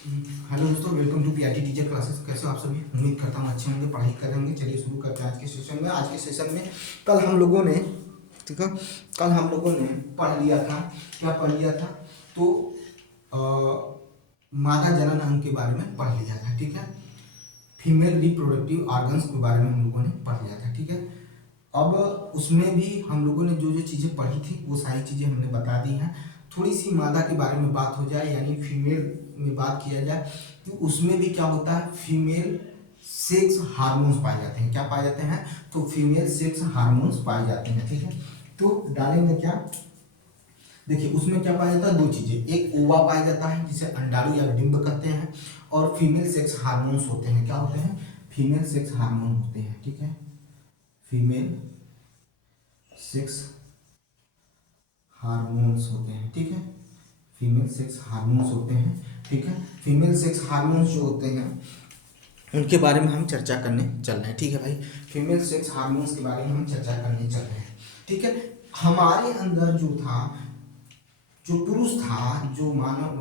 Hello दोस्तों, welcome to PRT teacher classes. कैसे हो आप सभी? उम्मीद करता हूँ अच्छे होंगे, पढ़ाई कर रहे होंगे। चलिए शुरू करते हैं आज के सेशन में। आज के सेशन में कल हम लोगों ने, ठीक है, कल हम लोगों ने पढ़ लिया था। क्या पढ़ लिया था? तो अ, मादा जनन अंग के बारे में पढ़ लिया था, ठीक है। फीमेल रिप्रोडक्टिव ऑर्गन्स के बारे में हम लोगों ने पढ़ लिया था, ठीक है। अब उसमें भी हम लोगों ने जो जो चीज़ें पढ़ी थी वो सारी चीज़ें हमने बता दी हैं। थोड़ी सी मादा के बारे में बात हो जाए, यानी फीमेल में बात किया जाए, तो उसमें भी क्या होता है, फीमेल सेक्स हार्मोन्स पाए जाते हैं। क्या पाए जाते हैं? तो फीमेल सेक्स हार्मोन्स पाए जाते हैं, ठीक है। तो डालेंगे क्या? देखिए उसमें क्या पाया जाता है, दो चीजें। एक ओवा पाया जाता है जिसे अंडाणु या डिंब कहते हैं, और फीमेल सेक्स हार्मोन्स होते हैं। क्या होते हैं? फीमेल सेक्स हार्मोन होते हैं, ठीक है। फीमेल सेक्स हार्मोन्स होते हैं, ठीक है। फीमेल सेक्स हार्मोन्स होते हैं, ठीक है। फीमेल सेक्स हार्मोन्स जो होते हैं उनके बारे में हम चर्चा करने चल रहे हैं, ठीक है भाई। फीमेल सेक्स हार्मोन्स के बारे में हम चर्चा करने चल रहे हैं, ठीक है। हमारे अंदर जो था, जो पुरुष था, जो मानव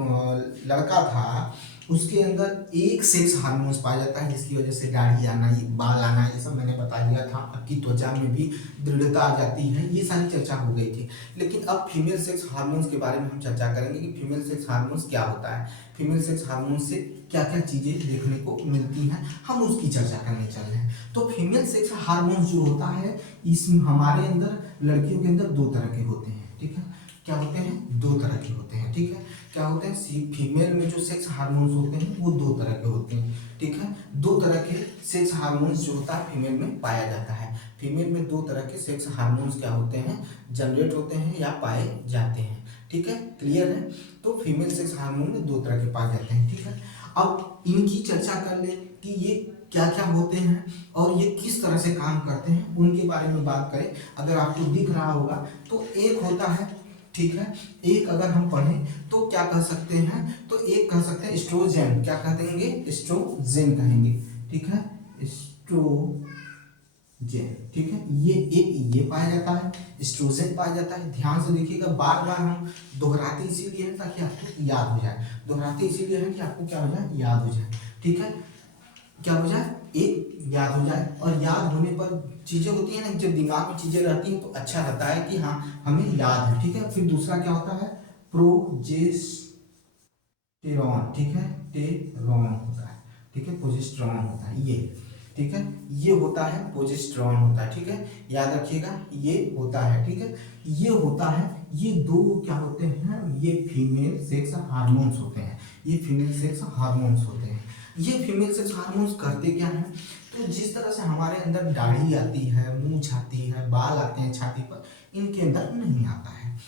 लड़का था, उसके अंदर एक सेक्स हार्मोन्स पाया जाता है जिसकी वजह से दाढ़ी आना, ये बाल आना, ये सब मैंने बता दिया था। आपकी त्वचा में भी दृढ़ता आ जाती है, ये सारी चर्चा हो गई थी। लेकिन अब फीमेल सेक्स हार्मोन्स के बारे में हम चर्चा करेंगे कि फीमेल सेक्स हार्मोन्स क्या होता है, फीमेल सेक्स हार्मोन्स से क्या क्या चीज़ें देखने को मिलती हैं, हम उसकी चर्चा करने चल रहे हैं। तो फीमेल सेक्स हार्मोन्स जो होता है, इसमें हमारे अंदर लड़कियों के अंदर दो तरह के होते हैं, ठीक है। क्या होते हैं? दो तरह के होते हैं, ठीक है। क्या होते हैं? फीमेल में जो सेक्स हार्मोन्स होते हैं वो दो तरह के होते हैं, ठीक है। दो तरह के सेक्स हार्मोन्स जो होता है फीमेल में पाया जाता है। फीमेल में दो तरह के सेक्स हार्मोन्स क्या होते हैं, जनरेट होते हैं या पाए जाते हैं, ठीक है। क्लियर है? तो फीमेल सेक्स हार्मोन में दो तरह के पाए जाते हैं, ठीक है। अब इनकी चर्चा कर ले कि ये क्या क्या होते हैं और ये किस तरह से काम करते हैं, उनके बारे में बात करें। अगर आपको दिख रहा होगा तो एक होता है, ठीक है। एक अगर हम पढ़ें तो क्या कह सकते हैं, तो एक कह सकते हैं एस्ट्रोजन। क्या कह देंगे? एस्ट्रोजन कहेंगे, ठीक है। एस्ट्रोजन, ठीक है। ये एक ये पाया जाता है, एस्ट्रोजन पाया जाता है। ध्यान से देखिएगा, बार बार हम दोहराते इसीलिए हैं ताकि आपको याद हो जाए। दोहराते इसीलिए है कि आपको क्या हो जाए, याद हो जाए, ठीक है। क्या हो जाए? एक याद हो जाए। और याद होने पर चीजें होती है ना, जब दिमाग में चीजें रहती हैं तो अच्छा रहता है कि हाँ हमें याद है, ठीक है। फिर दूसरा क्या होता है? प्रोजेस्टेरॉन, ठीक है। टेरॉन होता है, ठीक है। प्रोजेस्टेरॉन होता है ये, ठीक है। ये होता है प्रोजेस्टेरॉन होता है, ठीक है। याद रखिएगा ये होता है, ठीक है। ये होता है, ये दो क्या होते हैं, ये फीमेल सेक्स हार्मोन्स होते हैं। ये फीमेल सेक्स हार्मोन्स होते हैं। ये फीमेल सेक्स हार्मोन्स करते क्या हैं? तो जिस तरह से हमारे अंदर दाढ़ी आती है, मूंछ आती है, बाल आते हैं छाती पर, इनके अंदर नहीं आता है।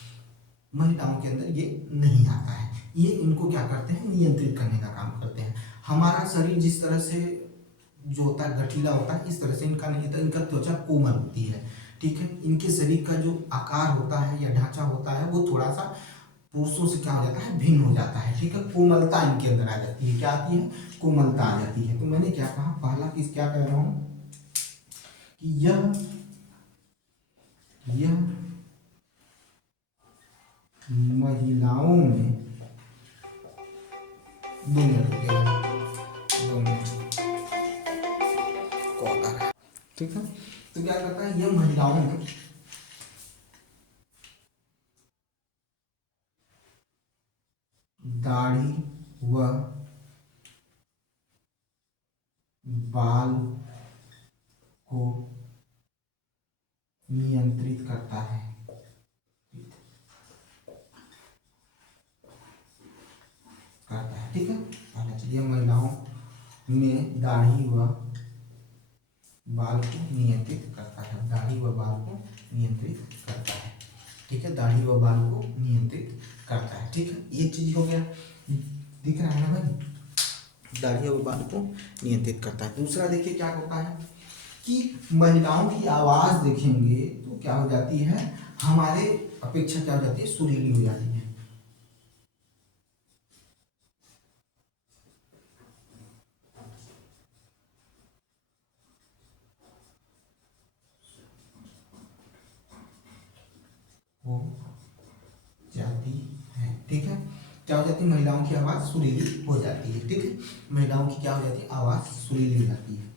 महिलाओं के अंदर ये नहीं आता है। ये इनको क्या करते हैं, नियंत्रित करने का काम करते हैं। हमारा शरीर जिस तरह से जो होता है गठीला होता है, इस तरह से इनका नहीं होता। इनका त्वचा कोमल होती है, ठीक है। इनके शरीर का जो आकार होता है या ढांचा होता है वो थोड़ा सा पुरुषों से क्या हो जाता है, भिन्न हो जाता है, ठीक है। कोमलता इनके अंदर आ जाती है। क्या आती है? कोमलता आ जाती है। तो मैंने क्या कहा, पहला किस क्या कह रहा हूं कि यह महिलाओं में, 2 मिनट रुकिएगा, 2 मिनट, कॉल आ रहा है, ठीक है। तो क्या करता है, यह महिलाओं में दाढ़ी व बाल को नियंत्रित करता है, करता है, ठीक है। पहला चलिए, महिलाओं में दाढ़ी व बाल को नियंत्रित करता है। दाढ़ी व बाल को नियंत्रित करता है, ठीक है। दाढ़ी व बाल को नियंत्रित करता है, ठीक है। ये चीज हो गया, दिख रहा है ना भाई? दाढ़ी व बाल को नियंत्रित करता है। दूसरा देखिए क्या होता है कि महिलाओं की आवाज देखेंगे तो क्या हो जाती है, हमारे अपेक्षा क्या हो जाती है, सुरीली हो जाती है। हो जाती है, ठीक है। क्या हो जाती है, महिलाओं की आवाज़ सुरीली हो जाती है। ठीक है, महिलाओं की क्या हो जाती है, आवाज़ सुरीली हो जाती है।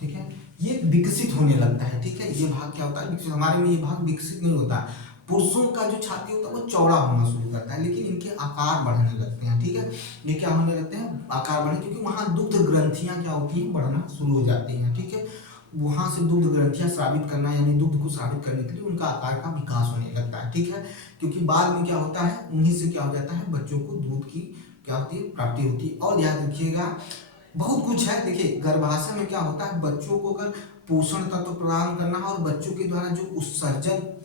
ठीक है, ये विकसित होने लगता है। ठीक है, ये भाग क्या होता है, हमारे में ये भाग विकसित नहीं होता। पुरुषों का जो छाती होता है वो चौड़ा होना शुरू करता है, लेकिन इनके आकार बढ़ने लगते हैं। ठीक है, ये क्या होने लगते हैं, आकार बढ़ने, क्योंकि वहां दुग्ध ग्रंथियां क्या होती हैं, बढ़ना शुरू हो जाती हैं। ठीक है, वहां से दुग्ध ग्रंथियां स्रावित करना, यानी दुग्ध को स्रावित करने के लिए उनका आकार का विकास होने लगता है। ठीक है, क्योंकि बाद में क्या होता है, उन्हीं से क्या हो जाता है, बच्चों को दूध की क्या होती है, प्राप्ति होती है। और याद रखिएगा, बहुत कुछ है। देखिए, गर्भाशय में क्या होता है, बच्चों को अगर पोषण तत्व प्रदान करना है, और बच्चों के द्वारा जो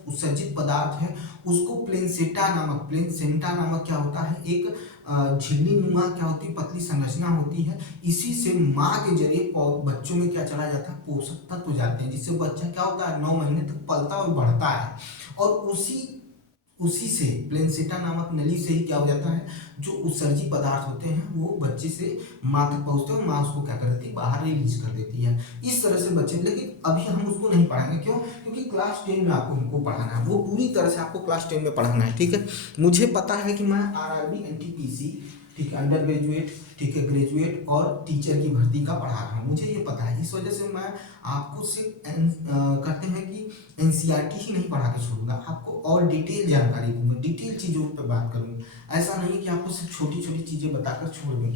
उत्सर्जित पदार्थ है, उसको प्लेसेंटा नामक क्या होता है, एक झिल्ली नुमा क्या होती है, पतली संरचना होती है। इसी से माँ के जरिए बच्चों में क्या चला जाता है, पोषक तत्व जाते हैं, जिससे बच्चा क्या होता है, 9 महीने तक पलता और बढ़ता है। और उसी से प्लेसेंटा नामक नली से ही क्या हो जाता है, जो उत्सर्जी पदार्थ होते हैं वो बच्चे से माँ तक पहुंचते हैं, और माँ उसको क्या कर देती है, बाहर रिलीज कर देती है। इस तरह से बच्चे, लेकिन अभी हम उसको नहीं पढ़ाएंगे, क्यों, क्योंकि क्लास 10 में आपको हमको पढ़ाना है, वो पूरी तरह से आपको क्लास 10 में पढ़ाना है। ठीक है, मुझे पता है कि मैं RRB NTPC, ठीक है, अंडर ग्रेजुएट, ठीक है, ग्रेजुएट और टीचर की भर्ती का पढ़ा रहा हूँ, मुझे ये पता है। इस वजह से मैं आपको सिर्फ कहते हैं कि NCERT ही नहीं पढ़ा के छोड़ूंगा, आपको और डिटेल जानकारी दूंगा, डिटेल चीज़ों पर बात करूंगा। ऐसा नहीं कि आपको सिर्फ छोटी छोटी चीज़ें बताकर छोड़ दूँ।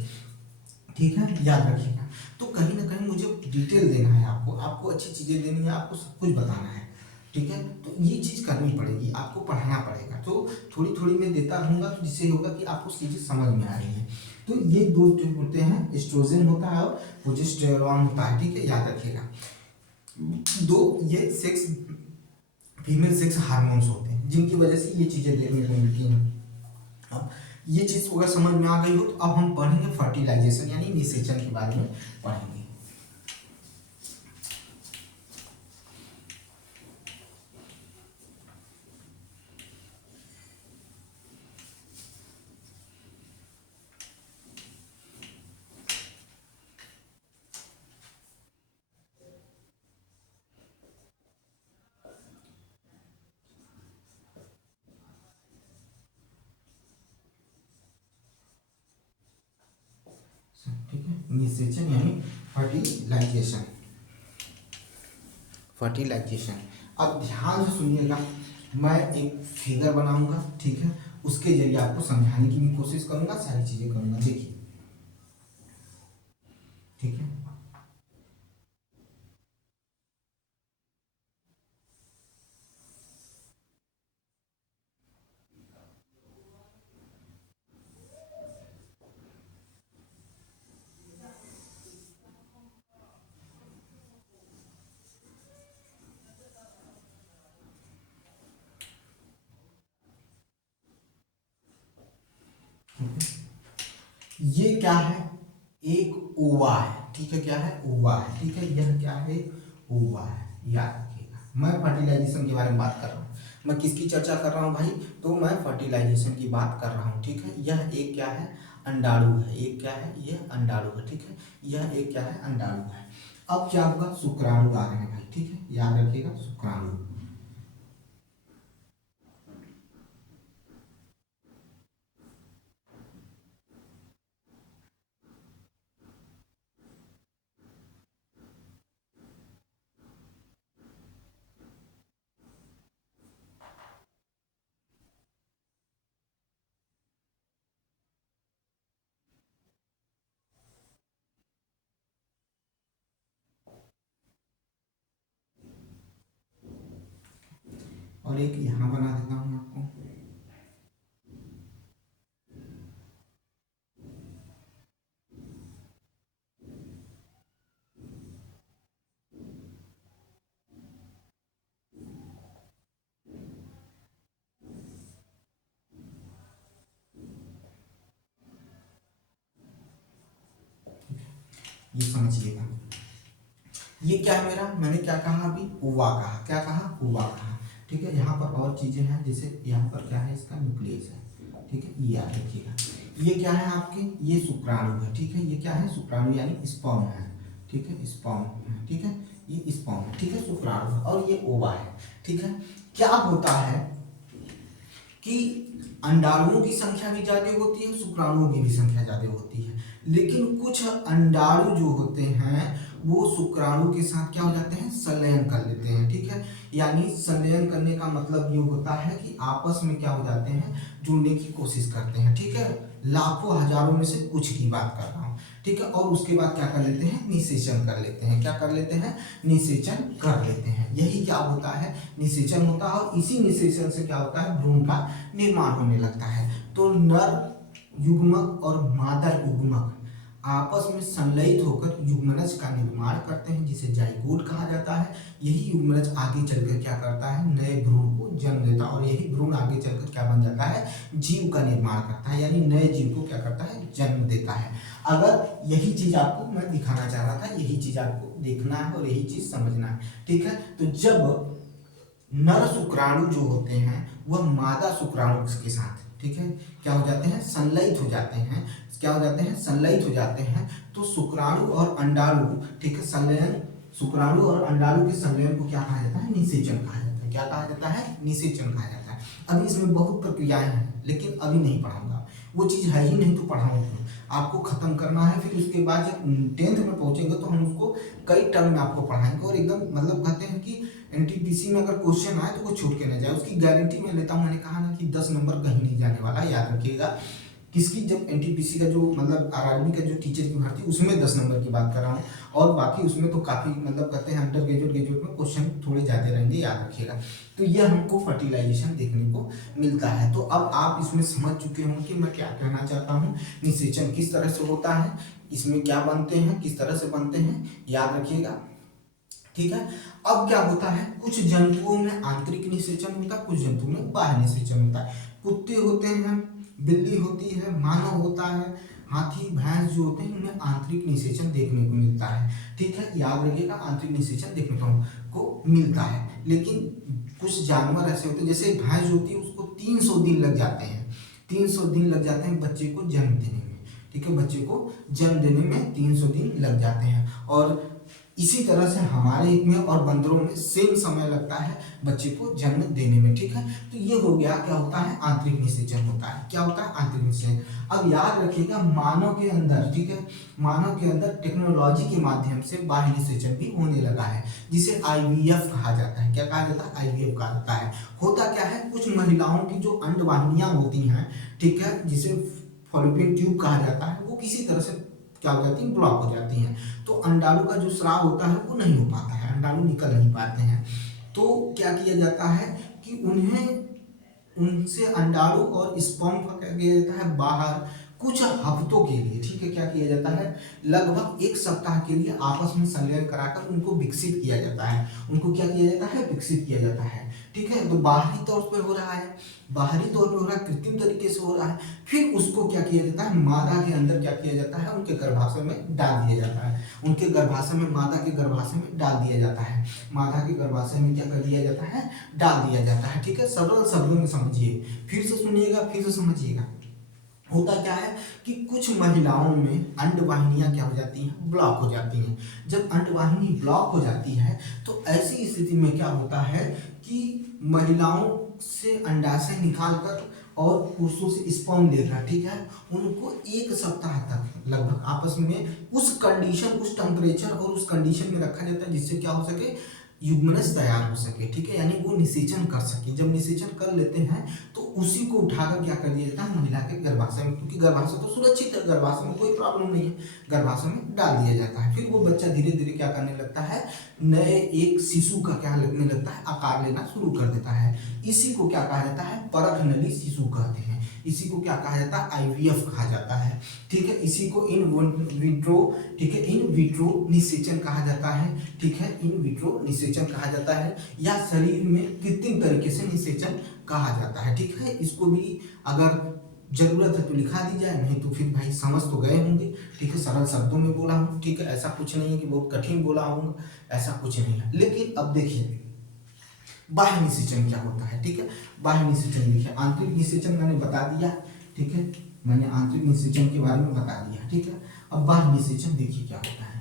ठीक है, याद रखिएगा। तो कहीं ना कहीं मुझे डिटेल देना है, आपको आपको अच्छी चीज़ें देनी है, आपको सब कुछ बताना है। ठीक है, तो ये चीज़ करनी पड़ेगी, आपको पढ़ना पड़ेगा। तो थोड़ी थोड़ी मैं देता रहूँगा, तो जिससे होगा कि आपको चीज़ें समझ में आ रही है। तो ये दो जो होते हैं, एस्ट्रोजन होता है और प्रोजेस्टेरॉन होता है। ठीक है, याद रखिएगा। दो ये सेक्स, फीमेल सेक्स हार्मोन्स होते हैं, जिनकी वजह से ये चीज़ें देखने को मिलती हैं। अब ये चीज़ अगर समझ में आ गई हो, तो अब हम पढ़ेंगे फर्टिलाइजेशन यानी निषेचन के बारे में पढ़ेंगे। ठीक है, निषेचन यानी फर्टिलाइजेशन। फर्टिलाइजेशन, अब ध्यान से सुनिएगा, मैं एक फिगर बनाऊंगा। ठीक है, उसके जरिए आपको समझाने की भी कोशिश करूंगा, सारी चीजें करूंगा। देखिए, ठीक है, ये क्या है, एक ओवा है। ठीक है, क्या है, ओवा है। ठीक है, यह क्या है, ओवा है। याद रखिएगा, मैं फर्टिलाइजेशन के बारे में बात कर रहा हूँ। मैं किसकी चर्चा कर रहा हूँ भाई, तो मैं फर्टिलाइजेशन की बात कर रहा हूँ। ठीक है, यह एक क्या है, अंडाणु है। एक क्या है, यह अंडाणु है। ठीक है, यह एक क्या है, अंडाणु है। अब क्या होगा, शुक्राणु आ रहे हैं भाई। ठीक है, याद रखिएगा, शुक्राणु। और एक यहाँ बना देता हूँ आपको। ये समझिएगा। ये क्या है मेरा, मैंने क्या कहा अभी, ओवा कहा, क्या कहा, ओवा कहा, ठीक है। यहाँ पर और चीजें हैं, जैसे यहाँ पर क्या है, इसका न्यूक्लियस है, ठीक है, ये याद रखिएगा। ये क्या है आपके, ये शुक्राणु है, ठीक है, ये क्या है, शुक्राणु यानी स्पर्म है, ठीक है, स्पर्म है, ठीक है, ये स्पर्म है, ठीक है, शुक्राणु है, और ये ओवा है, ठीक है। क्या होता है कि अंडाणुओं की संख्या भी ज्यादा होती है, शुक्राणुओं की भी संख्या ज्यादा होती है, लेकिन कुछ अंडाणु जो होते हैं वो शुक्राणु के साथ क्या हो जाते हैं, संलयन कर लेते हैं, ठीक है। यानी संलयन करने का मतलब ये होता है कि आपस में क्या हो जाते हैं, जुड़ने की कोशिश करते हैं, ठीक है। लाखों हजारों में से कुछ की बात कर रहा हूँ, ठीक है। और उसके बाद क्या कर लेते हैं, निषेचन कर लेते हैं, क्या कर लेते हैं, निषेचन कर लेते हैं। यही क्या होता है, निषेचन होता है, और इसी निषेचन से क्या होता है, भ्रूण का निर्माण होने लगता है। तो नर युग्मक और मादा युग्मक आपस में संलयित होकर युग्मनज का निर्माण करते हैं, जिसे जाइगोट कहा जाता है। यही युग्मनज आगे चलकर क्या करता है, नए भ्रूण को जन्म देता है, और यही भ्रूण आगे चलकर क्या बन जाता है, जीव का निर्माण करता है, यानी नए जीव को क्या करता है, जन्म देता है। अगर यही चीज आपको मैं दिखाना चाह रहा था, यही चीज आपको देखना है और यही चीज समझना है, ठीक है। तो जब नर शुक्राणु जो होते हैं वह मादा शुक्राणु के साथ, ठीक है, क्या हो जाते हैं, संलयित हो जाते हैं, क्या हो जाते हैं, संलयित हो जाते हैं। तो शुक्राणु और अंडाणु, ठीक है, संलयन, शुक्राणु और अंडाणु के संलयन को क्या कहा जाता है, निषेचन कहा जाता है। क्या कहा जाता है, निषेचन कहा जाता है। अभी इसमें बहुत प्रक्रियाएं हैं, लेकिन अभी नहीं पढ़ाऊंगा, वो चीज है ही नहीं, तो पढ़ाऊंगा, आपको खत्म करना है। फिर उसके बाद जब 10th में पहुंचेंगे तो हम उसको कई टर्म में आपको पढ़ाएंगे, और एकदम मतलब कहते हैं कि एनटीपीसी में अगर क्वेश्चन आए तो वो छूट के न जाए, उसकी गारंटी मैं लेता हूँ। मैंने कहा ना कि 10 नंबर कहीं नहीं जाने वाला, याद रखिएगा। किसकी, जब एनटीपीसी का जो मतलब आरआरबी का जो टीचर की भर्ती, उसमें 10 नंबर की बात कर रहा हूँ, और बाकी उसमें तो काफी मतलब कहते हैं अंडर ग्रेजुएट में क्वेश्चन थोड़े ज्यादा रहेंगे, याद रखिएगा। तो ये हमको फर्टिलाइजेशन देखने को मिलता है। तो अब आप इसमें समझ चुके होंगे कि मैं क्या कहना चाहता हूँ, निषेचन किस तरह से होता है, इसमें क्या बनते हैं, किस तरह से बनते हैं, याद रखिएगा, ठीक है। अब क्या होता है, कुछ जंतुओं में आंतरिक निषेचन होता है, कुछ जंतुओं में बाह्य निषेचन होता है। कुत्ते होते हैं, बिल्ली होती है, मानव होता है, हाथी, भैंस जो होते हैं उनमें आंतरिक निषेचन देखने को मिलता है, ठीक है, याद रखिएगा, आंतरिक निषेचन देखने को मिलता है। लेकिन कुछ जानवर ऐसे होते हैं, जैसे भैंस होती है उसको 300 दिन लग जाते हैं, 300 दिन लग जाते हैं बच्चे को जन्म देने में, ठीक है, बच्चे को जन्म देने में 300 दिन लग जाते हैं। और इसी तरह से हमारे में और बंदरों में सेम समय लगता है बच्चे को जन्म देने में, ठीक है। तो ये हो गया, क्या होता है, आंतरिक निषेचन होता है। क्या होता है, आंतरिक निषेचन। अब याद रखिएगा, मानव के अंदर, ठीक है, मानव के अंदर टेक्नोलॉजी के माध्यम से बाह्य निषेचन भी होने लगा है, जिसे आईवीएफ कहा जाता है। क्या कहा जाता है, आईवीएफ कहा जाता है। होता क्या है, कुछ महिलाओं की जो अंडवाहिनियां होती हैं, ठीक है, जिसे फॉलोपियन ट्यूब कहा जाता है, वो किसी तरह से क्या हो जाती है, ब्लॉक हो जाती हैं। तो अंडाणु का जो स्राव होता है वो नहीं हो पाता है, अंडाणु निकल नहीं पाते हैं। तो क्या किया जाता है कि उनसे अंडाणु और स्पर्म का क्या किया जाता है, बाहर कुछ हफ्तों के लिए, ठीक है, क्या किया जाता है, लगभग 1 सप्ताह के लिए आपस में संलयन कराकर उनको विकसित किया जाता है। उनको क्या किया जाता है, विकसित किया जाता है, ठीक है। तो बाहरी तौर पर हो रहा है, बाहरी तौर पर हो रहा है, कृत्रिम तरीके से हो रहा है। फिर उसको क्या किया जाता है, मादा के अंदर क्या किया जाता है, उनके गर्भाशय में डाल दिया जाता है, उनके गर्भाशय में, मादा के गर्भाशय में डाल दिया जाता है, मादा के गर्भाशय में क्या कर दिया जाता है, डाल दिया जाता है, ठीक है। सरल शब्दों में समझिए, फिर से सुनिएगा, फिर से समझिएगा। होता क्या है कि कुछ महिलाओं में अंडवाहिनियां क्या हो जाती हैं, ब्लॉक हो जाती हैं। जब अंडवाहिनी ब्लॉक हो जाती है तो ऐसी स्थिति में क्या होता है कि महिलाओं से अंडाशय निकालकर और पुरुषों से स्पर्म लेकर, ठीक है, उनको 1 सप्ताह तक लगभग आपस में उस कंडीशन, उस टेम्परेचर और उस कंडीशन में रखा जाता है जिससे क्या हो सके, युग्मनज तैयार हो सके, ठीक है, यानी वो निषेचन कर सके। जब निषेचन कर लेते हैं तो उसी को उठाकर क्या कर दिया जाता है, महिला के गर्भाशय में, क्योंकि गर्भाशय तो सुरक्षित है, गर्भाशय में कोई प्रॉब्लम नहीं है, गर्भाशय में डाल दिया जाता है। फिर वो बच्चा धीरे धीरे क्या करने लगता है, नए एक शिशु का क्या लगने लगता है, आकार लेना शुरू कर देता है। इसी को क्या कहा जाता है, परख नली शिशु कहते हैं। इसी को क्या कहा जाता है, आईवीएफ कहा जाता है, ठीक है। इसी को इन विट्रो, ठीक है, इन विट्रो निषेचन कहा जाता है, ठीक है, इन विट्रो निषेचन कहा जाता है, या शरीर में कृत्रिम तरीके से निषेचन कहा जाता है, ठीक है। इसको भी अगर जरूरत है तो लिखा दी जाए, नहीं तो फिर भाई समझ तो गए होंगे। ठीक है, सरल शब्दों में बोला हूँ। ठीक है, ऐसा कुछ नहीं है कि बहुत कठिन बोला हूँ, ऐसा कुछ नहीं है। लेकिन अब देखिए बाह्य निषेचन क्या होता है। ठीक है, बाह्य निषेचन देखिए, आंतरिक निषेचन मैंने बता दिया। ठीक है, मैंने आंतरिक निषेचन के बारे में बता दिया। ठीक है, अब बाह्य निषेचन देखिए क्या होता है।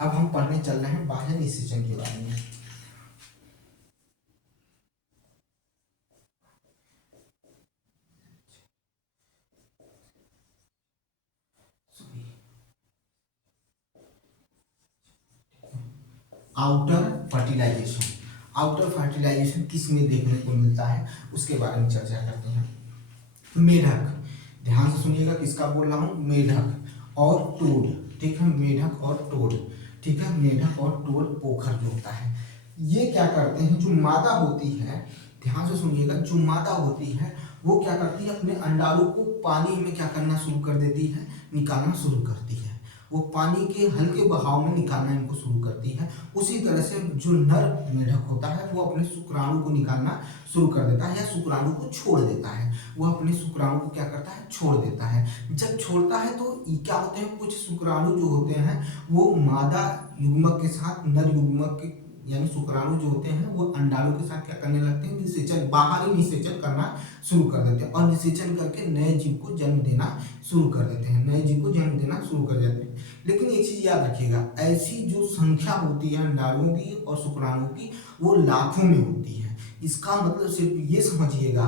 अब हम पढ़ने चल रहे हैं बाह्य निषेचन के बारे में। आउटर फर्टिलाइजेशन, आउटर फर्टिलाइजेशन किस में देखने को मिलता है उसके बारे में चर्चा करते हैं। मेढक, ध्यान से सुनिएगा, किसका बोल रहा हूँ, मेढक और टोड। ठीक है, मेढक और टोड। ठीक है, मेढक और टोड पोखर जो होता है, ये क्या करते हैं, जो मादा होती है, ध्यान से सुनिएगा, जो मादा होती है वो क्या करती है, अपने अंडाणु को पानी में क्या करना शुरू कर देती है, निकालना शुरू करती है। वो पानी के हल्के बहाव में निकालना इनको शुरू करती है। उसी तरह से जो नर मेढक होता है वो अपने शुक्राणु को निकालना शुरू कर देता है या शुक्राणु को छोड़ देता है। वो अपने शुक्राणु को क्या करता है, छोड़ देता है। जब छोड़ता है तो क्या होते हैं, कुछ शुक्राणु जो होते हैं वो मादा युग्मक के साथ नर युग्मक के यानी शुक्राणु जो होते हैं वो अंडाणु के साथ क्या करने लगते हैं, निषेचन, बाहरी निषेचन करना शुरू कर देते हैं और निषेचन करके नए जीव को जन्म देना शुरू कर देते हैं, नए जीव को जन्म देना शुरू कर देते हैं। लेकिन एक चीज याद रखिएगा, ऐसी जो संख्या होती है अंडाणुओं की और शुक्राणुओं की वो लाखों में होती है। इसका मतलब सिर्फ ये समझिएगा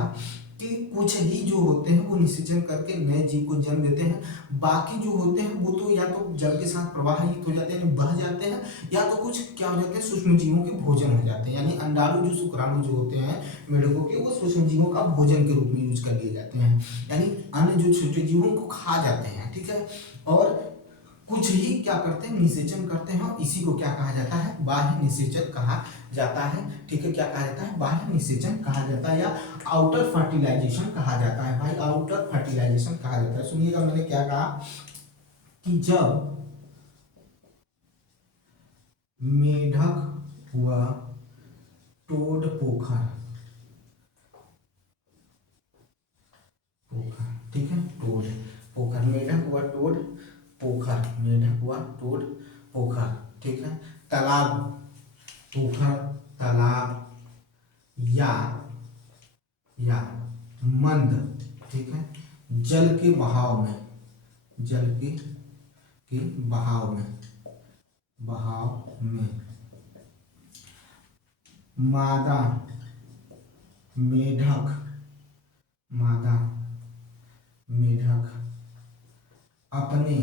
कि कुछ ही जो होते हैं वो निषेचन करके नए जीव को जन्म देते हैं, बाकी जो होते हैं वो तो या तो जल के साथ प्रवाहित हो जाते हैं, बह जाते हैं, या तो कुछ क्या हो जाते हैं, सूक्ष्म जीवों के भोजन हो जाते हैं। यानी अंडाणु जो शुक्राणु जो होते हैं मेढकों के, वो सूक्ष्म जीवों का भोजन के रूप में यूज कर लिए जाते हैं, यानी अन्य जो छोटे जीवों को खा जाते हैं। ठीक है, और कुछ ही क्या करते हैं, निषेचन करते हैं, और इसी को क्या कहा जाता है, बाह्य निषेचन कहा जाता है। ठीक है, क्या कहा जाता है, बाह्य निषेचन कहा जाता है या आउटर फर्टिलाइजेशन कहा जाता है। भाई आउटर फर्टिलाइजेशन कहा जाता है। सुनिएगा मैंने क्या कहा कि जब मेढक हुआ टोड पोखर, पोखर, ठीक है, टोड पोखर, मेढक हुआ टोड पोखर, मेढक हुआ टोड पोखर। ठीक है, तालाब, पोखर, तालाब या मंद, ठीक है, जल के बहाव में, जल के बहाव में मादा मेढक, मादा मेढक अपने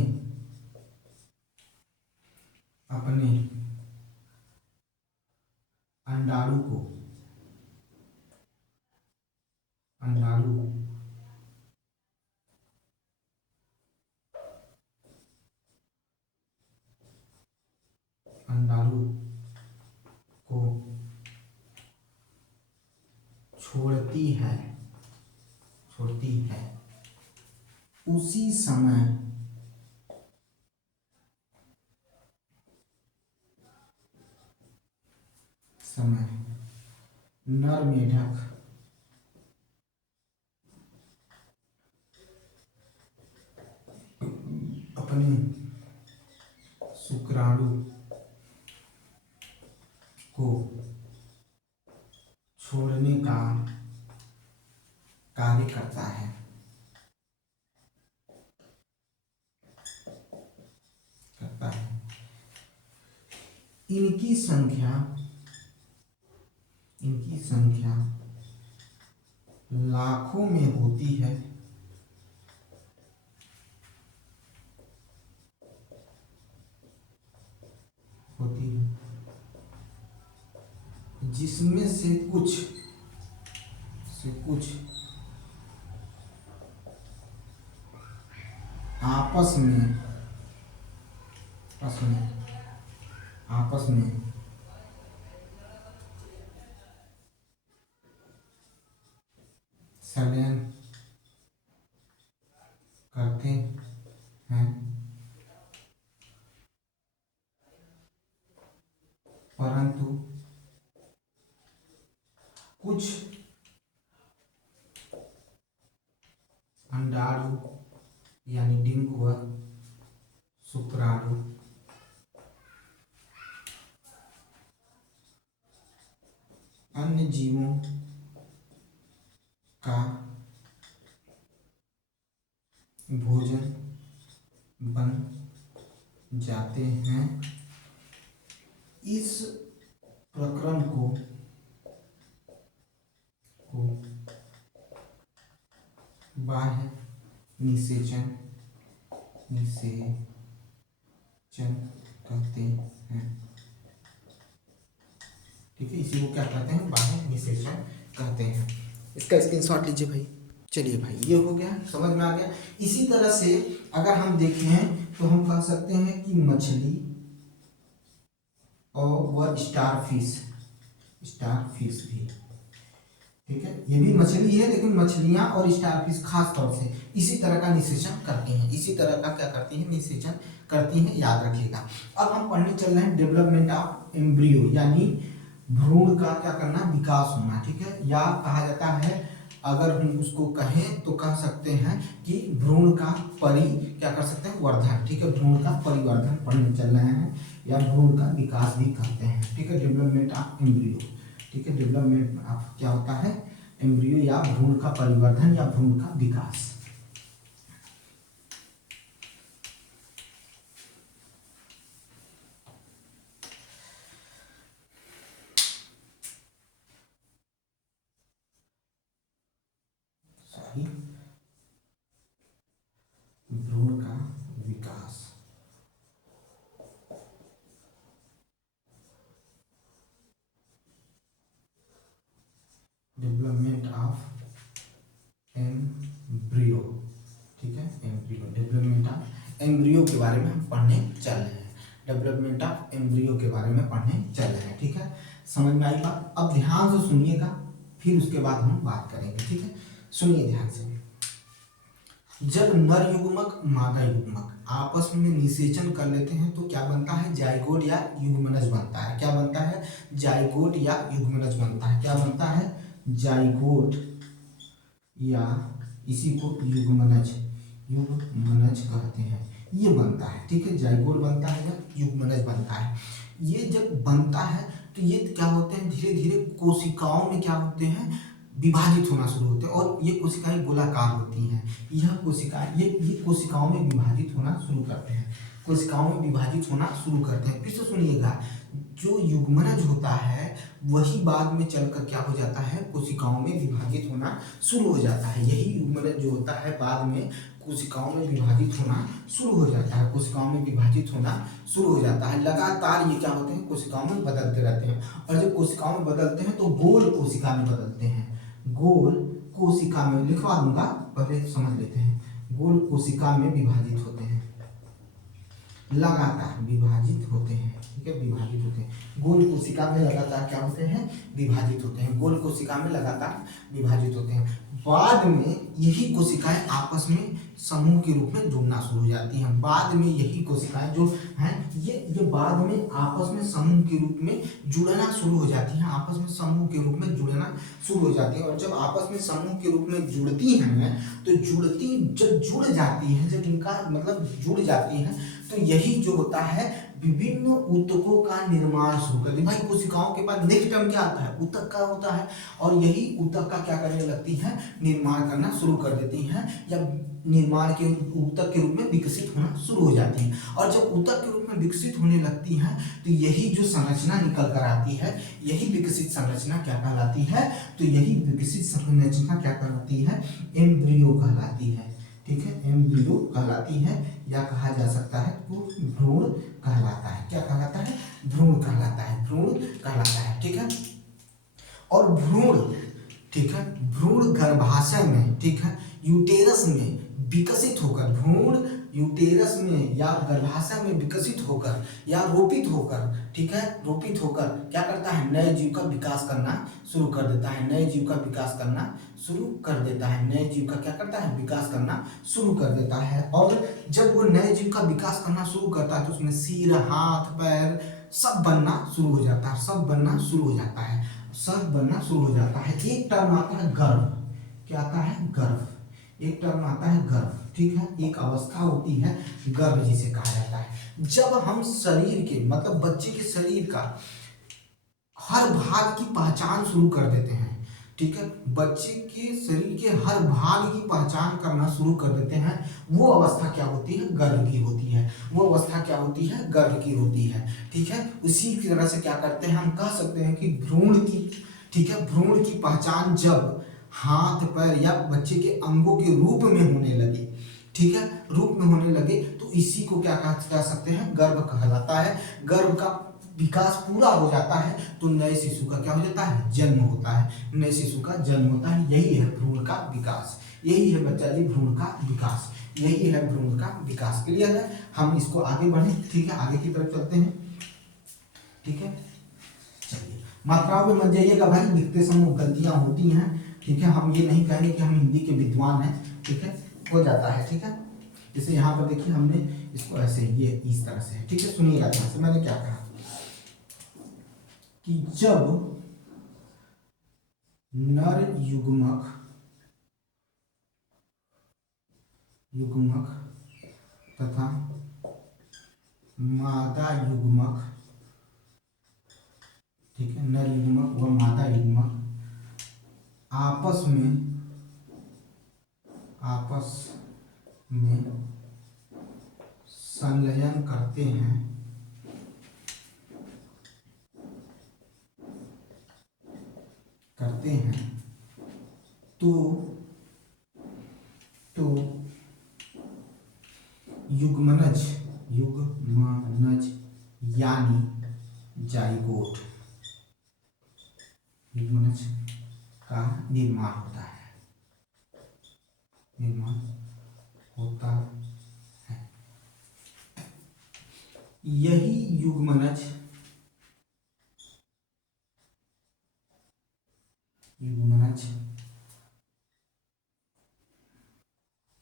अपने अंडाणु को, अंडाणु अंडाणु को छोड़ती है, छोड़ती है, उसी समय नर मेढक अपने शुक्राणु को छोड़ने का कार्य करता है, करता है। इनकी संख्या, इनकी संख्या लाखों में होती है, होती है, जिसमें से कुछ आपस में आपस में संलयन करते हैं, परंतु कुछ यानी डिंब व शुक्राणु अन्य जीवों का भोजन बन जाते हैं। इस प्रक्रम को बाह्य निषेचन कहते हैं। ठीक है, इसी को क्या कहते हैं, बाह्य निषेचन कहते हैं। इसका स्क्रीनशॉट लीजिए भाई। चलिए भाई, ये हो गया, समझ में आ गया। इसी तरह से अगर हम देखें तो हम कह सकते हैं कि मछली और वह स्टार फिश भी, ठीक है, ये भी मछली है, लेकिन मछलियां और स्टार फिश खास तौर से इसी तरह का निषेचन करती हैं। इसी तरह का क्या करती हैं, निषेचन करती हैं, याद रखिएगा। अब हम पढ़ने चल रहे हैं डेवलपमेंट ऑफ एम्ब्रियो, यानी भ्रूण का क्या करना, विकास होना। ठीक है, या कहा जाता है, अगर हम उसको कहें तो कह सकते हैं कि भ्रूण का क्या कर सकते हैं, वर्धन। ठीक है, भ्रूण का परिवर्धन पढ़ने चल रहे हैं, या भ्रूण का विकास भी कहते हैं। ठीक है, डेवलपमेंट ऑफ एम्ब्रियो। ठीक है, डेवलपमेंट ऑफ क्या होता है, एम्ब्रियो, या भ्रूण का परिवर्धन या भ्रूण का विकास। भ्रूण का विकास, डेवलपमेंट ऑफ एम्ब्रियो। ठीक है, एम्ब्रियो, डेवलपमेंट ऑफ एम्ब्रियो के बारे में हम पढ़ने चल रहे हैं। डेवलपमेंट ऑफ एम्ब्रियो के बारे में पढ़ने चल रहे हैं। ठीक है, समझ में आई बात। अब ध्यान से सुनिएगा, फिर उसके बाद हम बात करेंगे। ठीक है, सुनिए ध्यान से। जब नर युग्मक मादा युग्मक आपस में निषेचन कर लेते हैं तो क्या बनता है, जाइगोट या युग्मनज बनता है। क्या बनता है, जाइगोट या युग्मनज बनता है। क्या बनता है, जाइगोट या इसी को युग्मनज कहते हैं, ये बनता है। ठीक है, जाइगोट बनता है या युग्मनज बनता है। ये जब बनता है तो ये क्या होते हैं, धीरे धीरे कोशिकाओं में क्या होते हैं, विभाजित होना शुरू होते हैं, और ये कोशिकाएं गोलाकार होती हैं। यह कोशिकाएं ये कोशिकाओं में विभाजित होना शुरू करते हैं, कोशिकाओं में विभाजित होना शुरू करते हैं। फिर से सुनिएगा, जो युग्मनज होता है वही बाद में चलकर क्या हो जाता है, कोशिकाओं में विभाजित होना शुरू हो जाता है। यही युग्मनज जो होता है बाद में कोशिकाओं में विभाजित होना शुरू हो जाता है, कोशिकाओं में विभाजित होना शुरू हो जाता है। लगातार ये क्या होते हैं, कोशिकाओं में बदलते रहते हैं, और जब कोशिकाओं में बदलते हैं तो गोल कोशिका में बदलते हैं। गोल कोशिका में, लिखवा दूंगा, पहले समझ लेते हैं। गोल कोशिका में विभाजित होते हैं, लगातार विभाजित होते हैं। ठीक है, विभाजित होते हैं, गोल कोशिका में लगातार क्या होते हैं, विभाजित होते हैं। गोल कोशिका में लगातार विभाजित होते हैं। बाद में यही कोशिकाएं आपस में समूह के रूप में जुड़ना शुरू हो जाती हैं। बाद में यही कोशिकाएं जो हैं ये बाद में आपस में समूह के रूप में जुड़ना शुरू हो जाती हैं, आपस में समूह के रूप में जुड़ना शुरू हो जाती हैं। और जब आपस में समूह के रूप में जुड़ती हैं तो जब जुड़ जाती हैं, जब इनका मतलब जुड़ जाती हैं, तो यही जो होता है विभिन्न ऊतकों का निर्माण शुरू कर देती है। भाई कोशिकाओं के पास नेक्स्ट टर्म क्या आता है, ऊतक का होता है, और यही ऊतक का क्या करने लगती है, निर्माण करना शुरू कर देती हैं, या निर्माण के ऊतक के रूप में विकसित होना शुरू हो जाती हैं। और जब ऊतक के रूप में विकसित होने लगती हैं तो यही जो संरचना निकल कर आती है, यही विकसित संरचना क्या कहलाती है, तो यही विकसित संरचना क्या कहलाती है, एम्ब्रियो कहलाती है। ठीक है, एम्ब्रियो कहलाती है, या कहा जा सकता है वो भ्रूण कहलाता है। क्या कहलाता है, भ्रूण कहलाता है, भ्रूण कहलाता है। ठीक है, और भ्रूण, ठीक है, भ्रूण गर्भाशय में, ठीक है, यूटेरस में विकसित होकर, भ्रूण यूटेरस में या गर्भाशय में विकसित होकर या रोपित होकर, ठीक है, रोपित होकर क्या करता है, नए जीव का विकास करना शुरू कर देता है। नए जीव का विकास करना शुरू कर देता है, नए जीव का क्या करता है, विकास करना शुरू कर देता है। और जब वो नए जीव का विकास करना शुरू करता है तो उसमें सिर, हाथ, पैर सब बनना शुरू हो जाता है, सब बनना शुरू हो जाता है, सब बनना शुरू हो जाता है। एक टर्म आता है गर्भ, क्या आता है, गर्भ, एक टर्म आता है गर्भ। ठीक है, एक अवस्था होती है गर्भ जिसे कहा जाता है। जब हम शरीर के मतलब बच्चे के शरीर का हर भाग की पहचान शुरू कर देते हैं, ठीक है, बच्चे के शरीर के हर भाग की पहचान करना शुरू कर देते हैं, वो अवस्था क्या होती है, गर्भ की होती है। वो अवस्था क्या होती है, गर्भ की होती है। ठीक है, उसी तरह से क्या करते हैं, हम कह सकते हैं कि भ्रूण की, ठीक है, भ्रूण की पहचान जब हाथ पैर या बच्चे के अंगों के रूप में होने लगे, ठीक है, रूप में होने लगे, तो इसी को क्या कह सकते हैं, गर्भ कहलाता है। गर्भ का विकास पूरा हो जाता है तो नए शिशु का क्या हो जाता है, जन्म होता है, नए शिशु का जन्म होता है। यही है भ्रूण का विकास, यही है बच्चा जी भ्रूण का विकास, यही है भ्रूण का विकास। क्लियर है, हम इसको आगे बढ़े, ठीक है, आगे की तरफ चलते हैं। ठीक है, चलिए मात्राओं पे मत जाइएगा भाई, लिखते समय गलतियां होती हैं, ठीक है, हम ये नहीं कहेंगे कि हम हिंदी के विद्वान हैं, ठीक है, हो जाता है, ठीक है। जैसे यहाँ पर देखिए हमने इसको ऐसे ये इस तरह से है, ठीक है, सुनिएगा ध्यान से, मैंने क्या कहा कि जब नर युग्मक तथा मादा युग्मक, ठीक है, नर युग्मक व मादा युग्मक आपस में संलयन करते हैं, तो युग्मनज यानी जाइगोट, युग्मनज का निर्माण होता है, यही युग्मनज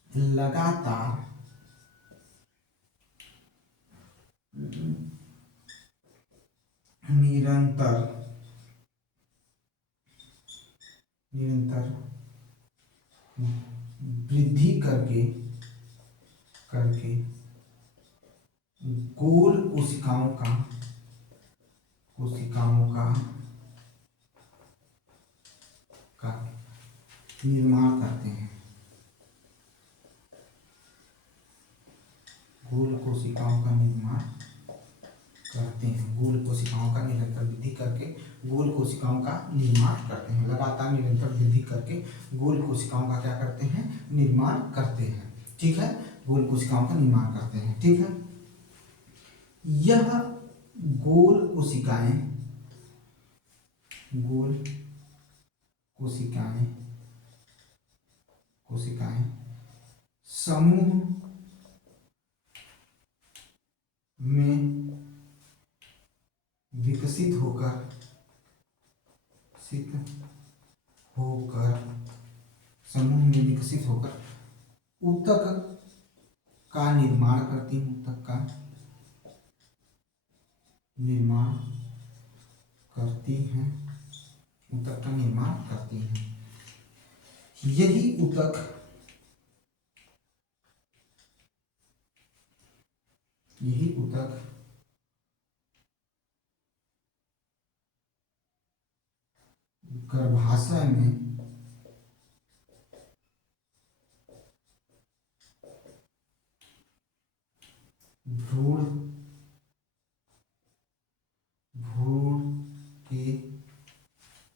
लगातार निरंतर वृद्धि करके गोल कोशिकाओं का निर्माण करते हैं, गोल कोशिकाओं का निर्माण करते हैं, गोल कोशिकाओं का निरंतर वृद्धि करके गोल कोशिकाओं का निर्माण करते हैं, लगातार निरंतर वृद्धि करके गोल कोशिकाओं का क्या करते हैं, निर्माण करते हैं, ठीक है, गोल कोशिकाओं का निर्माण करते हैं, ठीक है। यह गोल कोशिकाएं समूह में विकसित होकर ऊतक का निर्माण करती हैं, ऊतक का निर्माण करती हैं। यही ऊतक गर्भाशय में भ्रूण के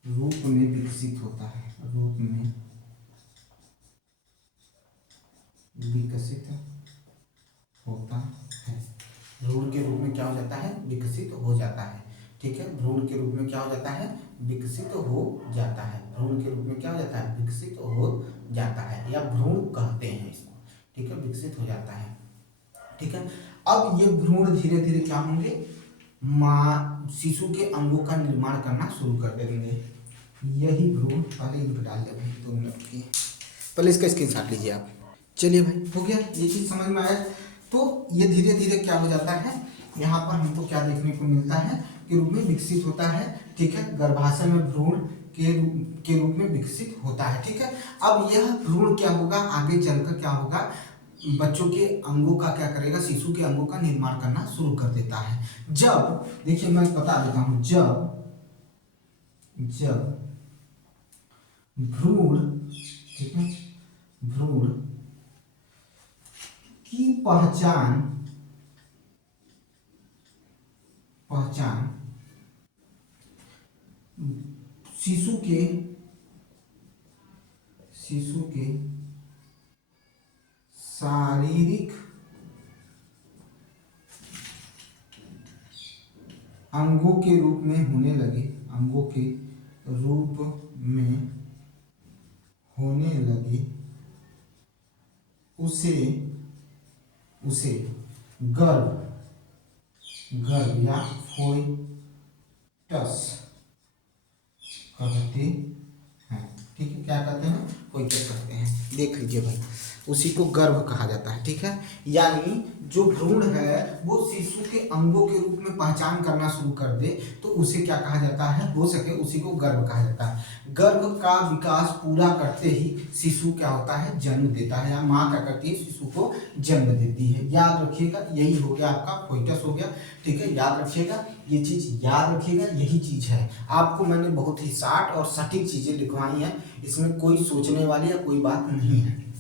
रूप में विकसित होता है, भ्रूण के रूप में क्या हो जाता है, विकसित हो जाता है, ठीक है, भ्रूण के रूप में क्या हो जाता है, विकसित हो जाता है, भ्रूण के रूप में क्या हो जाता है, विकसित हो जाता है, या भ्रूण कहते हैं इसको, ठीक है, विकसित हो जाता है, ठीक है। अब ये भ्रूण धीरे धीरे क्या होंगे, माँ शिशु के अंगों का निर्माण करना शुरू कर देंगे। यही भ्रूण, पहले इनको डाल दे भाई 2 मिनट की, पहले इसका स्क्रीनशॉट लीजिए आप। चलिए भाई, हो गया, ये चीज़ समझ में आया। तो ये धीरे धीरे क्या हो जाता है, यहाँ पर हमको क्या देखने को मिलता है के रूप में विकसित होता है, ठीक है, गर्भाशय में भ्रूण के रूप में विकसित होता है, ठीक है। अब यह भ्रूण क्या होगा, आगे चलकर क्या होगा, बच्चों के अंगों का क्या करेगा, शिशु के अंगों का निर्माण करना शुरू कर देता है। जब, देखिए मैं बता देता हूं, जब भ्रूण, ठीक है, भ्रूण की पहचान शिशु के शारीरिक अंगों के रूप में होने लगे, उसे गर्भ या फोइटस कहते हैं। ठीक है, क्या कहते हैं, फोइटस कहते हैं। देख लीजिए भाई, उसी को गर्भ कहा जाता है। ठीक है, यानी जो भ्रूण है वो शिशु के अंगों के रूप में पहचान करना शुरू कर दे तो उसे क्या कहा जाता है, हो सके उसी को गर्भ कहा जाता है। गर्भ का विकास पूरा करते ही शिशु क्या होता है, जन्म देता है, या माँ क्या करती है, शिशु को जन्म देती है। याद रखिएगा, यही हो गया आपका फोइटस हो गया। ठीक है, याद रखिएगा, ये चीज याद रखिएगा, यही चीज है। आपको मैंने बहुत ही शार्ट और सटीक चीजें लिखवाई हैं, इसमें कोई सोचने वाली या कोई बात नहीं है।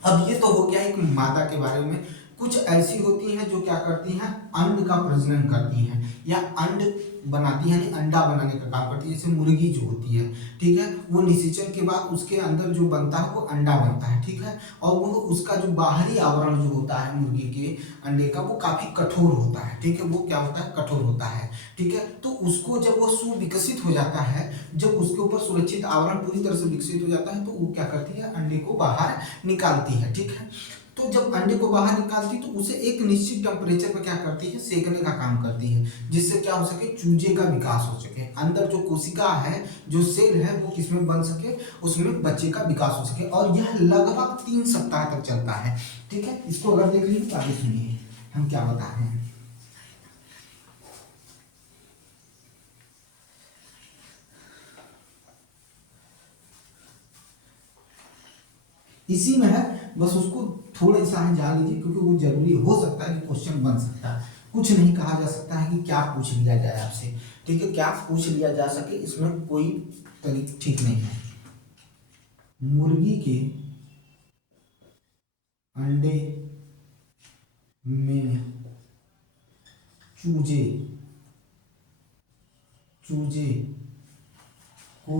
अब ये तो हो गया एक मादा के बारे में। कुछ ऐसी होती हैं जो क्या करती हैं, अंड का प्रजनन करती हैं या अंड बनाती है, यानी अंडा बनाने का काम करती है। जैसे मुर्गी जो होती है, ठीक है, वो निषेचन के बाद उसके अंदर जो बनता है वो अंडा बनता है। ठीक है, और वो उसका जो बाहरी आवरण जो होता है मुर्गी के अंडे का, वो काफी कठोर होता है। ठीक है, वो क्या होता है, कठोर होता है। ठीक है, तो उसको जब वो सुविकसित हो जाता है, जब उसके ऊपर सुरक्षित आवरण पूरी तरह से विकसित हो जाता है, तो वो क्या करती है, अंडे को बाहर निकालती है। ठीक है, तो जब अंडे को बाहर निकालती है तो उसे एक निश्चित टेम्परेचर पर क्या करती है, सेकने का काम करती है, जिससे क्या हो सके, चूजे का विकास हो सके। अंदर जो कोशिका है, जो सेल है, वो किसमें बन सके, उसमें बच्चे का विकास हो सके। और यह लगभग 3 सप्ताह तक चलता है। ठीक है, इसको अगर देख लीजिए तो आगे सुनिए हम क्या बता रहे हैं। इसी में है, बस उसको थोड़ा सा जान लीजिए, क्योंकि वो जरूरी हो सकता है कि क्वेश्चन बन सकता है। कुछ नहीं कहा जा सकता है कि क्या पूछ लिया जाए आपसे। ठीक है, क्या पूछ लिया जा सके, इसमें कोई तरीका ठीक नहीं है। मुर्गी के अंडे में चूजे को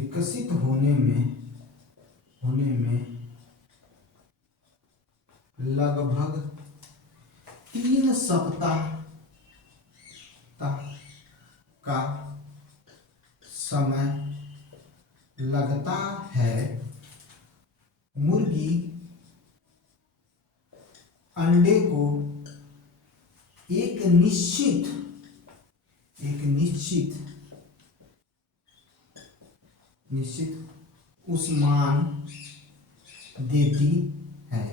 विकसित होने में लगभग 3 सप्ताह का समय लगता है। मुर्गी अंडे को एक निश्चित उष्मान देती है।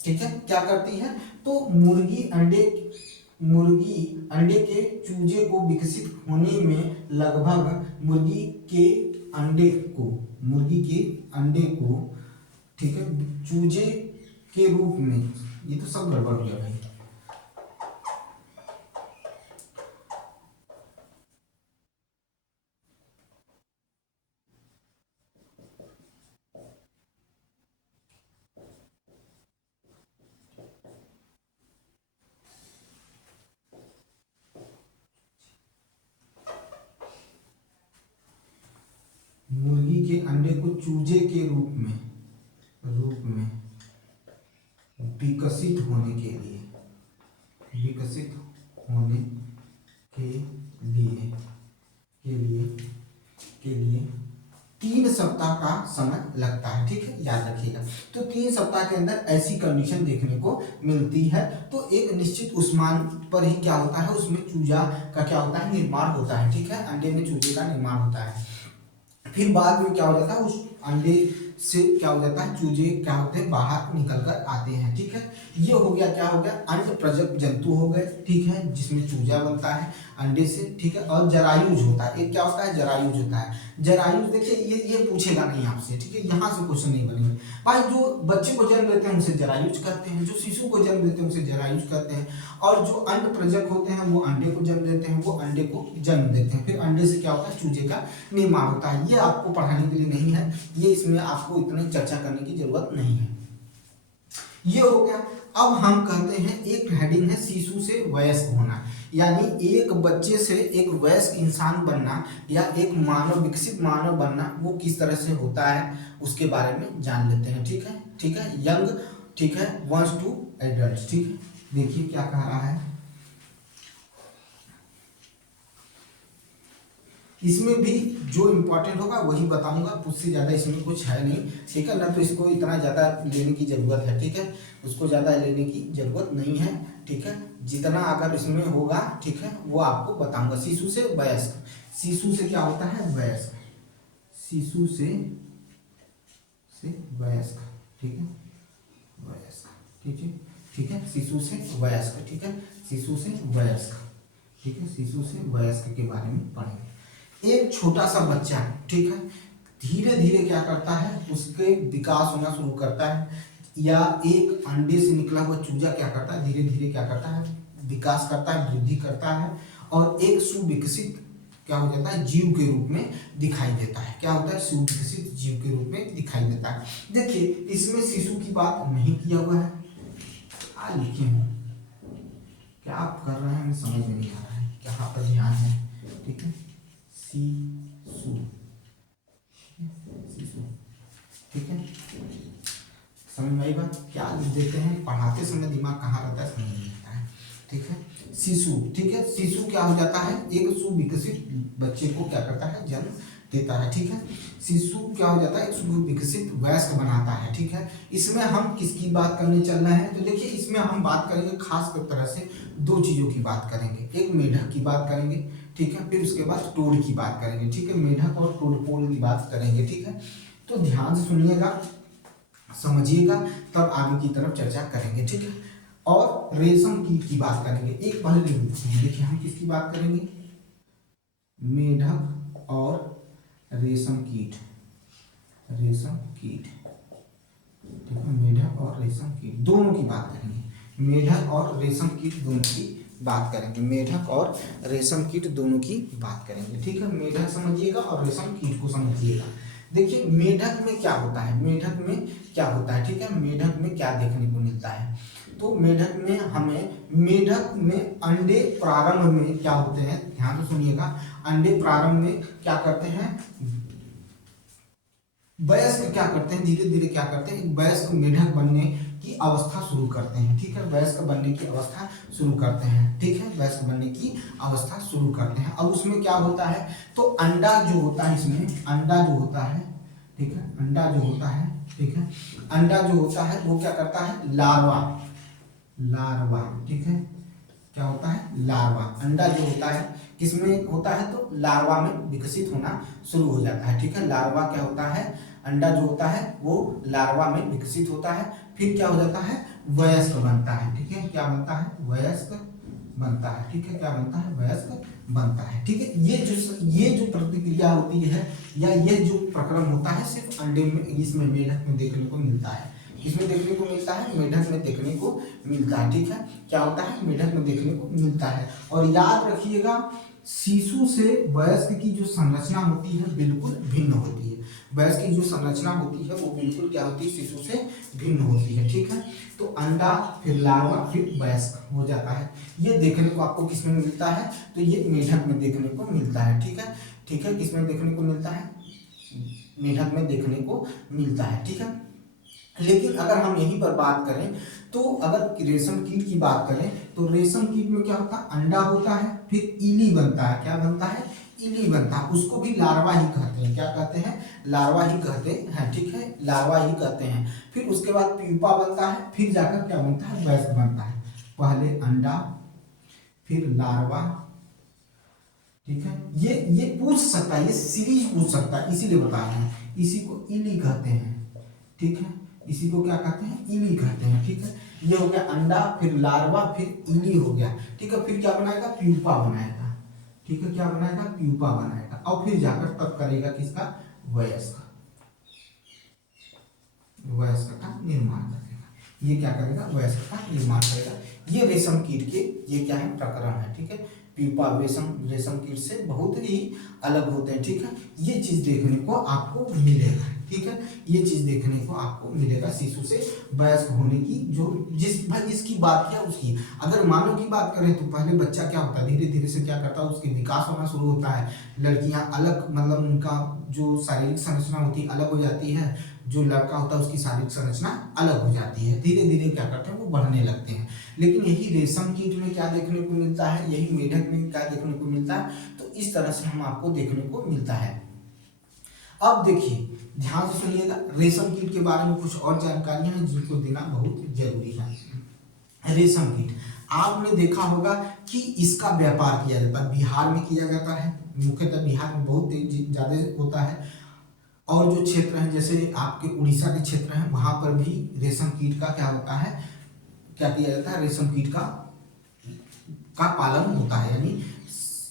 ठीक है, क्या करती है, तो मुर्गी अंडे के चूजे को विकसित होने में लगभग मुर्गी के अंडे को ठीक है, चूजे के रूप में, ये तो सब गड़बड़ हो गया भाई। मुर्गी के अंडे को चूजे के रूप में विकसित होने के लिए 3 सप्ताह का समय लगता है। ठीक है, याद रखिएगा। तो 3 सप्ताह के अंदर ऐसी कंडीशन देखने को मिलती है। तो एक निश्चित उष्मान पर ही क्या होता है, उसमें चूजा का क्या होता है, निर्माण होता है। ठीक है, अंडे में चूजे का निर्माण होता है। फिर बाद में क्या हो जाता है, उस अंडे से क्या हो जाता है, चूजे क्या होते हैं, बाहर निकल कर आते हैं। ठीक है, ये हो गया, क्या हो गया, अंड प्रजक जंतु हो गए। ठीक है, जिसमें चूजा बनता है अंडे से। ठीक है, और जरायुज होता है, एक क्या होता है, जरायुज होता है। जरायुज देखिए ये पूछेगा नहीं आपसे। ठीक है, यहाँ से क्वेश्चन नहीं बनेंगे भाई। जो बच्चे को जन्म देते हैं उसे जरायुज कहते हैं, जो शिशु को जन्म देते हैं उसे जरायुज कहते हैं, और जो अंड प्रजक होते हैं वो अंडे को जन्म देते हैं, वो अंडे को जन्म देते हैं। फिर अंडे से क्या होता है, चूजे का निर्माण होता है। ये आपको पढ़ाने के लिए नहीं है, ये इसमें आपको इतनी चर्चा करने की जरूरत नहीं है। ये हो गया। अब हम कहते हैं एक हेडिंग है शिशु से वयस्क होना, यानी एक बच्चे से एक वयस्क इंसान बनना या एक मानव, विकसित मानव बनना, वो किस तरह से होता है उसके बारे में जान लेते हैं। ठीक है, ठीक है, यंग, ठीक है, वंस टू एडल्ट। ठीक है, देखिए क्या कह रहा है इसमें भी, जो इम्पोर्टेंट होगा वही बताऊंगा, उससे ज़्यादा इसमें कुछ है नहीं। ठीक है ना, तो इसको इतना ज़्यादा लेने की ज़रूरत है। ठीक है, उसको ज़्यादा लेने की ज़रूरत नहीं है। ठीक है, जितना अगर इसमें होगा, ठीक है, वो आपको बताऊंगा। शिशु से वयस्क, शिशु से क्या होता है, वयस्क, शिशु से वयस्क। ठीक है, वयस्क, ठीक है, ठीक है, शिशु से वयस्क। ठीक है, शिशु से वयस्क। ठीक है, शिशु से वयस्क के बारे में पढ़ेंगे। एक छोटा सा बच्चा, ठीक है, धीरे धीरे क्या करता है, उसके विकास होना शुरू करता है, या एक अंडे से निकला हुआ चूजा क्या करता है, धीरे धीरे क्या करता है, विकास करता है, वृद्धि करता है, और एक सुविकसित क्या हो जाता है, जीव के रूप में दिखाई देता है। क्या होता है, सुविकसित जीव के रूप में दिखाई देता है। देखिए इसमें शिशु की बात नहीं किया हुआ है, लिखे हूँ, क्या आप कर रहे हैं हमें समझ में नहीं आ रहा है, यहाँ पर ध्यान है। ठीक है, शिशु, शिशु, ठीक है, समझ में आई बात, क्या लिख देते हैं, पढ़ाते समय दिमाग कहाँ रहता है समझ नहीं आता है। ठीक है, शिशु, ठीक है, शिशु क्या हो जाता है, एक सुविकसित बच्चे को क्या करता है, जन्म देता है। ठीक है, शिशु क्या हो जाता है, एक सुविकसित वयस्क बनाता है। ठीक है, इसमें हम किसकी बात करने चल रहे हैं, तो देखिए इसमें हम बात करेंगे खास कर तरह से दो चीजों की बात करेंगे, एक मेढक की बात करेंगे, ठीक है, फिर उसके बाद टोड की बात करेंगे। ठीक है, मेढक और टोडपोल की बात करेंगे। ठीक है, तो ध्यान से सुनिएगा, समझिएगा, तब आगे की तरफ चर्चा करेंगे। ठीक है, और रेशम कीट की बात करेंगे। एक पहले देखिए हम किसकी बात करेंगे, मेढक और रेशम कीट, रेशम कीट। ठीक है, मेढक और रेशम कीट दोनों की बात करेंगे, मेढक और रेशम कीट दोनों की बात करेंगे, मेढक और रेशम कीट दोनों की बात करेंगे। ठीक है, मेढक समझिएगा और रेशम कीट को समझिएगा। देखिए मेढक में क्या होता है, मेढक में क्या होता है, ठीक है, मेढक में क्या देखने को मिलता है, तो मेढक में हमें, मेढक में अंडे प्रारंभ में क्या होते हैं, ध्यान से सुनिएगा, अंडे प्रारंभ में क्या करते हैं, वयस्क क्या करते हैं, धीरे धीरे क्या करते हैं, वयस्क मेढक बनने की अवस्था शुरू करते हैं। ठीक है, वयस्क बनने की अवस्था शुरू करते हैं। ठीक है, वयस्क बनने की अवस्था शुरू करते हैं। अब उसमें क्या होता है, तो अंडा जो होता है, इसमें अंडा जो होता है, ठीक है, अंडा जो होता है, ठीक है, अंडा जो होता है वो क्या करता है, लार्वा, लार्वा, ठीक है, क्या होता है, लार्वा, अंडा जो होता है किसमें होता है, तो लार्वा में विकसित होना शुरू हो जाता है। ठीक है, लार्वा क्या होता है, अंडा जो होता है वो लार्वा में विकसित होता है, फिर क्या हो जाता है, वयस्क बनता है। ठीक है, क्या बनता है, वयस्क बनता है। ठीक है, क्या बनता है, वयस्क बनता है। ठीक है, ये जो प्रतिक्रिया होती है या ये जो प्रक्रम होता है सिर्फ अंडे में, इसमें मेढक में देखने को मिलता है। किसमें देखने को मिलता है, मेढक में देखने को मिलता है। ठीक है, क्या होता है, मेढक में देखने को मिलता है। और याद रखिएगा, शिशु से वयस्क की जो संरचना होती है बिल्कुल भिन्न होती है, वयस्क की जो संरचना होती है वो बिल्कुल क्या होती है, शिशु से भिन्न होती है। ठीक है, तो अंडा, फिर लार्वा, फिर वयस्क हो जाता है। ये देखने को आपको किसमें मिलता है, तो ये मेढक में देखने को मिलता है। ठीक है, ठीक है, किसमें देखने को मिलता है, मेढक में देखने को मिलता है। ठीक है, लेकिन अगर हम यहीं पर बात करें, तो अगर रेशम कीट की बात करें, तो रेशम कीट में क्या होता है, अंडा होता है, फिर इली बनता है, क्या बनता है, इली बनता है, उसको भी लार्वा ही कहते हैं। क्या कहते हैं, लार्वा ही कहते हैं। ठीक है, लार्वा ही कहते हैं। फिर उसके बाद प्यूपा बनता है, फिर जाकर क्या बनता है, वयस्क बनता है। पहले अंडा, फिर लार्वा। ठीक है, ये पूछ सकता है, ये सीरीज पूछ सकता है, इसीलिए बता रहे हैं, इसी को इली कहते हैं, ठीक है, इसी को क्या कहते हैं, इली कहते हैं, ठीक है। ये हो गया अंडा, फिर लार्वा, फिर इली हो गया, ठीक है। फिर क्या बनाएगा, प्यूपा बनाएगा, ठीक है, क्या बनाएगा, प्यूपा बनाएगा, और फिर जाकर तब करेगा किसका, वयस्क, वयस्क का निर्माण करेगा। ये क्या करेगा, वयस्क का निर्माण करेगा। ये रेशम कीट के ये क्या है, प्रकरण है, ठीक है। प्यूपा रेशम कीट से बहुत ही अलग होते हैं, ठीक है। ये चीज देखने को आपको मिलेगा, ठीक है, ये चीज देखने को आपको मिलेगा शिशु से वयस्क होने की। जो जिसकी बात किया उसकी, अगर मानव की बात करें तो पहले बच्चा क्या होता है, धीरे धीरे से क्या करता है, उसके विकास होना शुरू होता है। लड़कियां अलग, मतलब उनका जो शारीरिक संरचना होती है अलग हो जाती है, जो लड़का होता है उसकी शारीरिक संरचना अलग हो जाती है। धीरे धीरे क्या करते हैं, वो बढ़ने लगते हैं। लेकिन यही रेशम कीट में क्या देखने को मिलता है, यही मेढक में क्या देखने को मिलता है, तो इस तरह से हम आपको देखने को मिलता है। अब देखिए ध्यान से सुनिएगा, रेशम कीट के बारे में कुछ और जानकारियां हैं जिनको देना बहुत जरूरी है। रेशम कीट आपने देखा होगा कि इसका व्यापार किया जाता है, बिहार में किया जाता है, मुख्यतः बिहार में बहुत ज्यादा होता है। और जो क्षेत्र है जैसे आपके उड़ीसा के क्षेत्र हैं, वहां पर भी रेशम कीट का क्या होता है, क्या किया जाता है, रेशम कीट का पालन होता है, यानी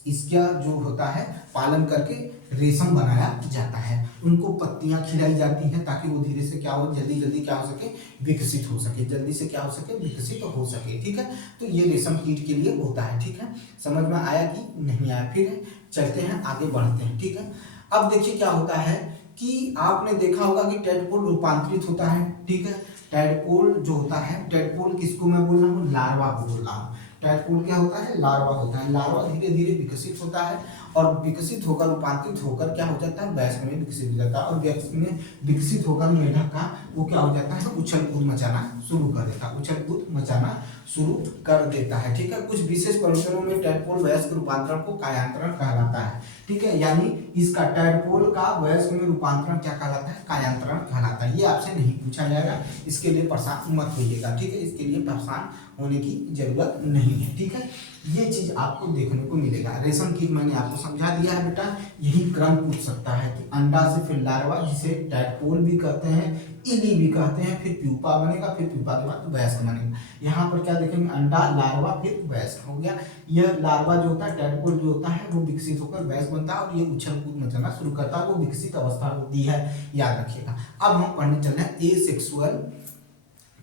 इसका जो होता है पालन करके रेशम बनाया जाता है। उनको पत्तियां खिलाई जाती हैं ताकि वो धीरे से क्या हो, जल्दी जल्दी क्या हो सके, विकसित हो सके, जल्दी से क्या हो सके, विकसित हो सके, ठीक है। तो ये रेशम कीट के लिए होता है, ठीक है। समझ में आया कि नहीं आया, फिर चलते हैं आगे बढ़ते हैं, ठीक है। अब देखिए क्या होता है कि आपने देखा होगा कि टेडपोल रूपांतरित होता है, ठीक है। टेडपोल जो होता है, टेडपोल किसको मैं बोल रहा हूँ, लार्वा को बोल रहा हूँ। टेडपोल क्या होता है, लार्वा होता है। लार्वा धीरे धीरे विकसित होता है और विकसित होकर रूपांतरित होकर क्या हो जाता है, वयस्क में विकसित हो जाता है। और वयस्क में विकसित होकर मेढक का वो क्या हो जाता है, उछल कूद मचाना शुरू कर देता है, उछल कूद मचाना शुरू कर देता है, ठीक है। कुछ विशेष परिस्थितियों में टेडपोल वयस्क रूपांतरण को कायांतरण कहलाता है, ठीक है। यानी इसका टेडपोल का वयस्क में रूपांतरण क्या कहलाता है, कायांतरण कहलाता है। ये आपसे नहीं पूछा जाएगा, इसके लिए परेशान मत होइएगा, ठीक है, इसके लिए परेशान होने की जरूरत नहीं है, ठीक है। ये चीज आपको देखने को मिलेगा। रेशम कीट मैंने आपको समझा दिया है बेटा। यही क्रम पूछ सकता है कि अंडा से फिर लार्वा, जिसे टेडपोल भी कहते हैं, इली भी कहते हैं, फिर प्यूपा बनेगा, फिर प्यूपा के बाद वयस्क बनेगा। यहाँ पर क्या देखेंगे, अंडा, लार्वा, फिर वयस्क हो गया। यह लार्वा जो होता है, टेडपोल जो होता है, वो विकसित होकर वयस्क बनता है और ये उछल कूद मचाना शुरू करता है, वो विकसित अवस्था होती है, याद रखिएगा। अब हम पढ़ने चल रहे हैं एसेक्सुअल,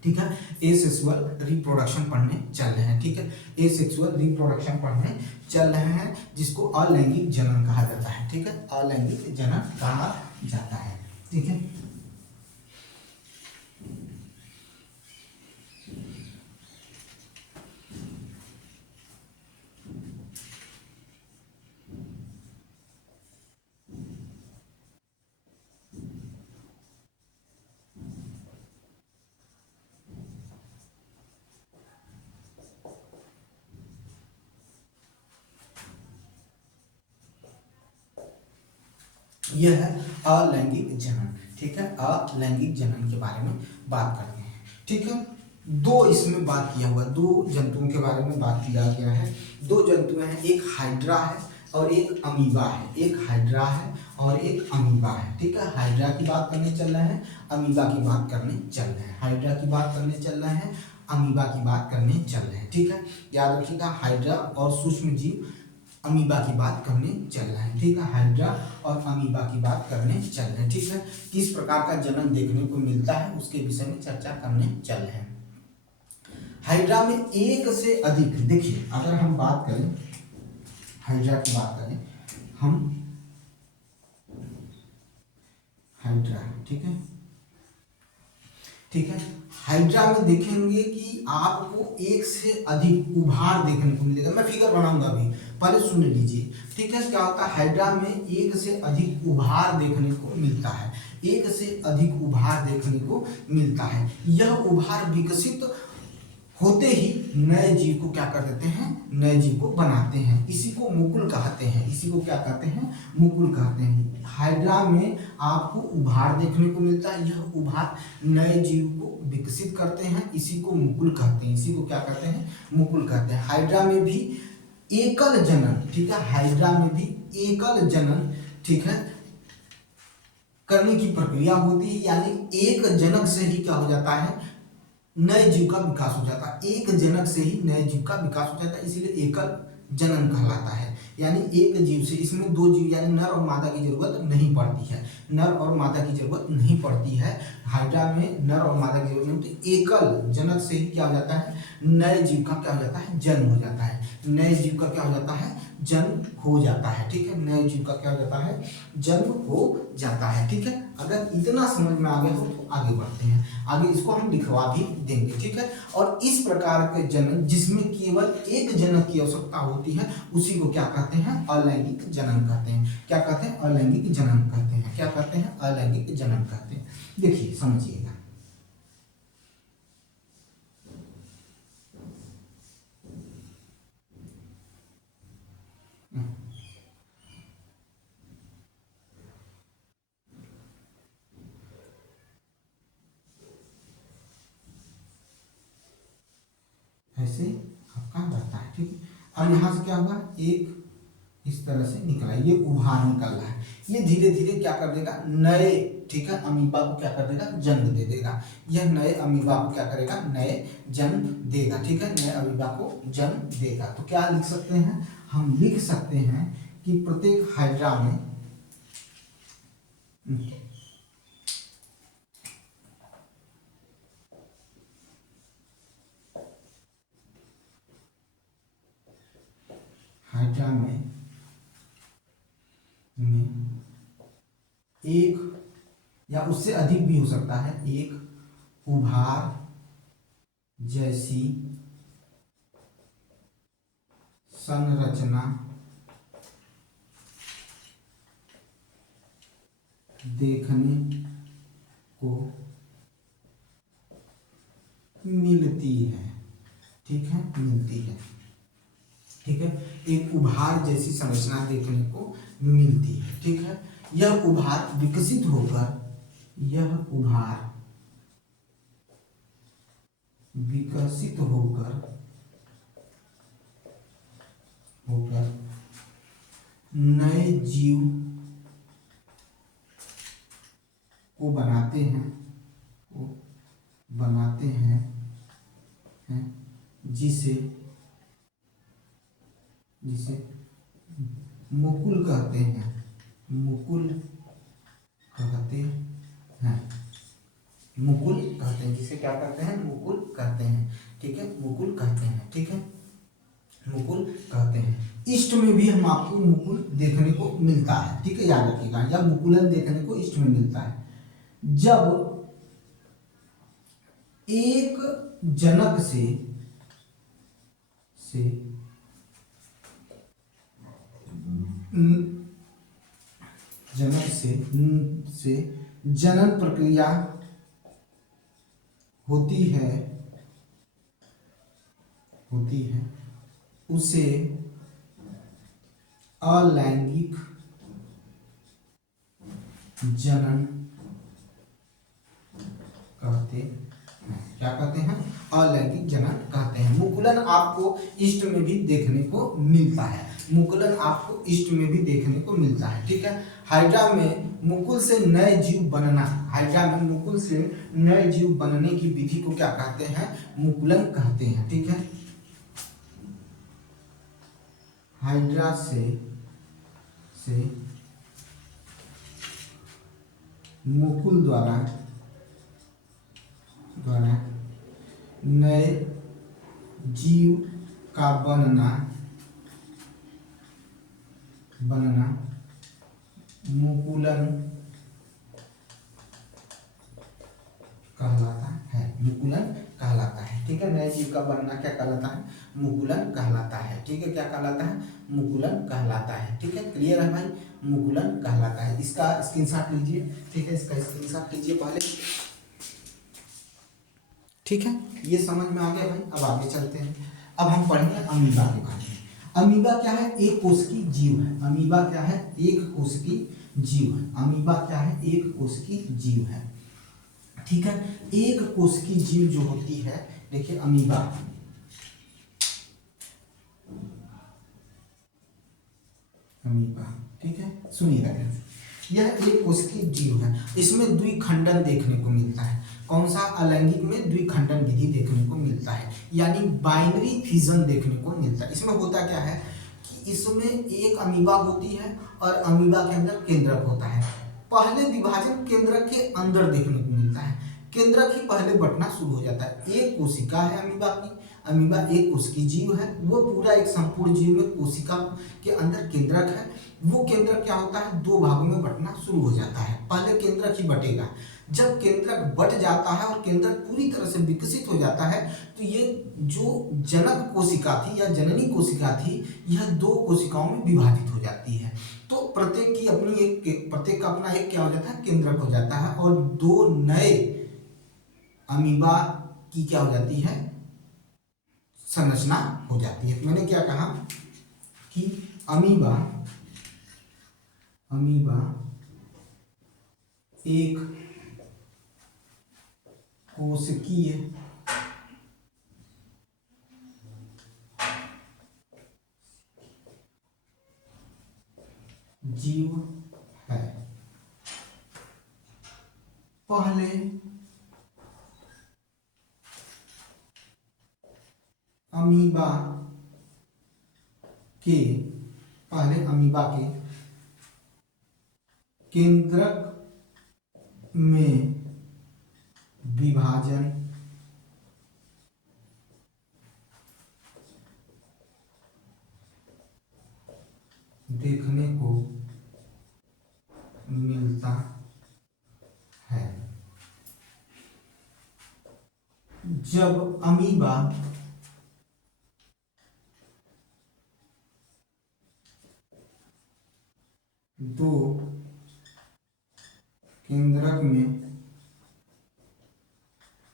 ठीक है, एसेक्सुअल रिप्रोडक्शन पढ़ने चल रहे हैं, ठीक है। एसेक्सुअल रिप्रोडक्शन पढ़ने चल रहे हैं, जिसको अलैंगिक जनन कहा जाता है, ठीक है, अलैंगिक जनन कहा जाता है, ठीक है। यह है अलैंगिक जनन, ठीक है। अलैंगिक जनन के बारे में बात करते हैं, ठीक है। दो इसमें बात किया हुआ, दो जंतुओं के बारे में बात किया गया है। दो जंतु हैं, एक हाइड्रा है और एक अमीबा है। एक हाइड्रा है और एक अमीबा है, ठीक है। हाइड्रा की बात करने चल रहे हैं, अमीबा की बात करने चल रहे हैं। हाइड्रा की बात करने चल रहे हैं, अमीबा की बात करने चल रहे हैं, ठीक है। याद रखिएगा, हाइड्रा और सूक्ष्म जीव अमीबा की बात करने चल रहे हैं, ठीक है। हाइड्रा और अमीबा की बात करने चल रहे हैं, ठीक है। किस प्रकार का जनन देखने को मिलता है उसके विषय में चर्चा करने चल रहे हैं। हाइड्रा में एक से अधिक, देखिए अगर हम बात करें, हाइड्रा की बात करें हम, हाइड्रा, ठीक है, ठीक है। हाइड्रा में देखेंगे कि आपको एक से अधिक उभार देखने को मिलेगा। मैं फिगर बनाऊंगा अभी, पहले सुन लीजिए, ठीक है। क्या होता है, हाइड्रा में एक से अधिक उभार देखने को मिलता है, एक से अधिक उभार देखने को मिलता है। यह उभार विकसित होते ही नए जीव को क्या कर देते हैं, नए जीव को बनाते हैं। इसी को मुकुल कहते हैं, इसी को क्या कहते हैं, मुकुल कहते हैं। हाइड्रा में आपको उभार देखने को मिलता है, यह उभार नए जीव को विकसित करते हैं, इसी को मुकुल कहते हैं, इसी को क्या कहते हैं, मुकुल कहते हैं। हाइड्रा में भी एकल जनन, ठीक है, हाइड्रा में भी एकल जनन, ठीक है, करने की प्रक्रिया होती है, यानी एक जनक से ही क्या हो जाता है, नए जीव का विकास हो जाता है। एक जनक से ही नए जीव का विकास हो जाता है, इसीलिए एकल जनन कहलाता है। यानी एक जीव से, इसमें दो जीव यानी नर और मादा की जरूरत नहीं पड़ती है, नर और मादा की जरूरत नहीं पड़ती है। हाइड्रा में नर और मादा की जरूरत नहीं होती, एकल जनक से ही क्या हो जाता है, नए जीव का क्या हो जाता है, जन्म हो जाता है। नए जीव का क्या हो जाता है, जन्म हो जाता है। ठीक है, नए जीव का क्या हो जाता है, जन्म हो जाता है। ठीक है, अगर इतना समझ में आ गया हो तो आगे बढ़ते हैं, आगे इसको हम लिखवा भी देंगे। ठीक है, और इस प्रकार के जनन जिसमें केवल एक जनक की आवश्यकता होती है उसी को क्या कहते हैं, अलैंगिक जनन कहते हैं। क्या कहते हैं, अलैंगिक जनन कहते हैं। क्या कहते हैं, अलैंगिक जनन कहते हैं। देखिए समझिएगा, ऐसे आपका रहता है। ठीक है, अब यहाँ से क्या हुआ, एक इस तरह से निकला, ये उभार निकल रहा है, ये धीरे धीरे क्या कर देगा, नए, ठीक है, अमीबा को क्या कर देगा, जन्म दे देगा। यह नए अमीबा को क्या करेगा, नए जन्म देगा। ठीक है, नए अमीबा को जन्म देगा। तो क्या लिख सकते हैं, हम लिख सकते हैं कि प्रत्येक हाइड्रा में हाइड्रा में एक या उससे अधिक भी हो सकता है, एक उभार जैसी संरचना देखने को मिलती है। ठीक है, मिलती है। ठीक है, एक उभार जैसी संरचना देखने को मिलती है। ठीक है, यह उभार विकसित होकर, यह उभार विकसित होकर होकर नए जीव को बनाते हैं, को बनाते हैं, जिसे जिसे मुकुल कहते हैं, मुकुल कहते हैं, मुकुल कहते हैं, जिसे क्या कहते हैं, मुकुल कहते हैं। ठीक है, मुकुल कहते हैं। ठीक है, मुकुल कहते हैं। ईस्ट में भी हम आपको मुकुल देखने को मिलता है। ठीक है, याद रखिएगा, या मुकुलन देखने को ईस्ट में मिलता है जब एक जनक से जनक से जनन प्रक्रिया होती है उसे अलैंगिक जनन कहते हैं। क्या कहते हैं, अलैंगिक जनन कहते हैं। मुकुलन आपको ईस्ट में भी देखने को मिलता है, मुकुलन आपको ईस्ट में भी देखने को मिलता है। ठीक है, हाइड्रा में मुकुल से नए जीव बनना, हाइड्रा में मुकुल से नए जीव बनने की विधि को क्या कहते हैं, मुकुलन कहते हैं। ठीक है, हाइड्रा से मुकुल द्वारा नए जीव का बनना मुकुलन कहलाता है, मुकुलन कहलाता है। ठीक है, नए जीव का बनना क्या कहलाता है, मुकुलन कहलाता है। ठीक है, क्या कहलाता है, मुकुलन कहलाता है। ठीक है, क्लियर है भाई, मुकुलन कहलाता है। इसका स्क्रीनशॉट लीजिए। ठीक है, इसका स्क्रीनशॉट लीजिए पहले। ठीक है, ये समझ में आ गया भाई। अब आगे चलते हैं, अब हम पढ़ेंगे अमीबा के बारे में। अमीबा क्या है, एक कोशिकी जीव है। अमीबा क्या है, एक कोशिकी जीव है। अमीबा क्या है, एक कोशिकी जीव है। ठीक है, एक कोशिकी जीव जो होती है, देखिए अमीबा, अमीबा, ठीक है, सुनिएगा ध्यान से। यह एक कोशिकीय जीव है। इसमें द्विखंडन देखने को मिलता है। कौन सा? अलैंगिक में द्विखंडन विधि देखने को मिलता है, यानी बाइनरी फिजन देखने को मिलता है। इसमें होता क्या है कि इसमें एक अमीबा होती है और अमीबा के अंदर केंद्रक होता है। पहले विभाजन केंद्रक के अंदर देखने को मिलता है, केंद्रक ही पहले बंटना शुरू हो जाता है। एक कोशिका है अमीबा की, अमीबा एक कोशिकीय जीव है, वो पूरा एक संपूर्ण जीव में कोशिका के अंदर केंद्रक है। वो केंद्रक क्या होता है? दो भागों में बंटना शुरू हो जाता है। पहले केंद्रक ही बटेगा, जब केंद्रक बट जाता है और केंद्रक पूरी तरह से विकसित हो जाता है तो ये जो जनक कोशिका थी या जननी कोशिका थी, यह दो कोशिकाओं में विभाजित हो जाती है। तो प्रत्येक का अपना एक क्या हो जाता है? केंद्रक हो जाता है, और दो नए अमीबा की क्या हो जाती है? संरचना हो जाती है। मैंने क्या कहा कि अमीबा एक कोशिकीय जीव है। पहले अमीबा के केंद्रक में विभाजन देखने को मिलता है। जब अमीबा दो केंद्रक में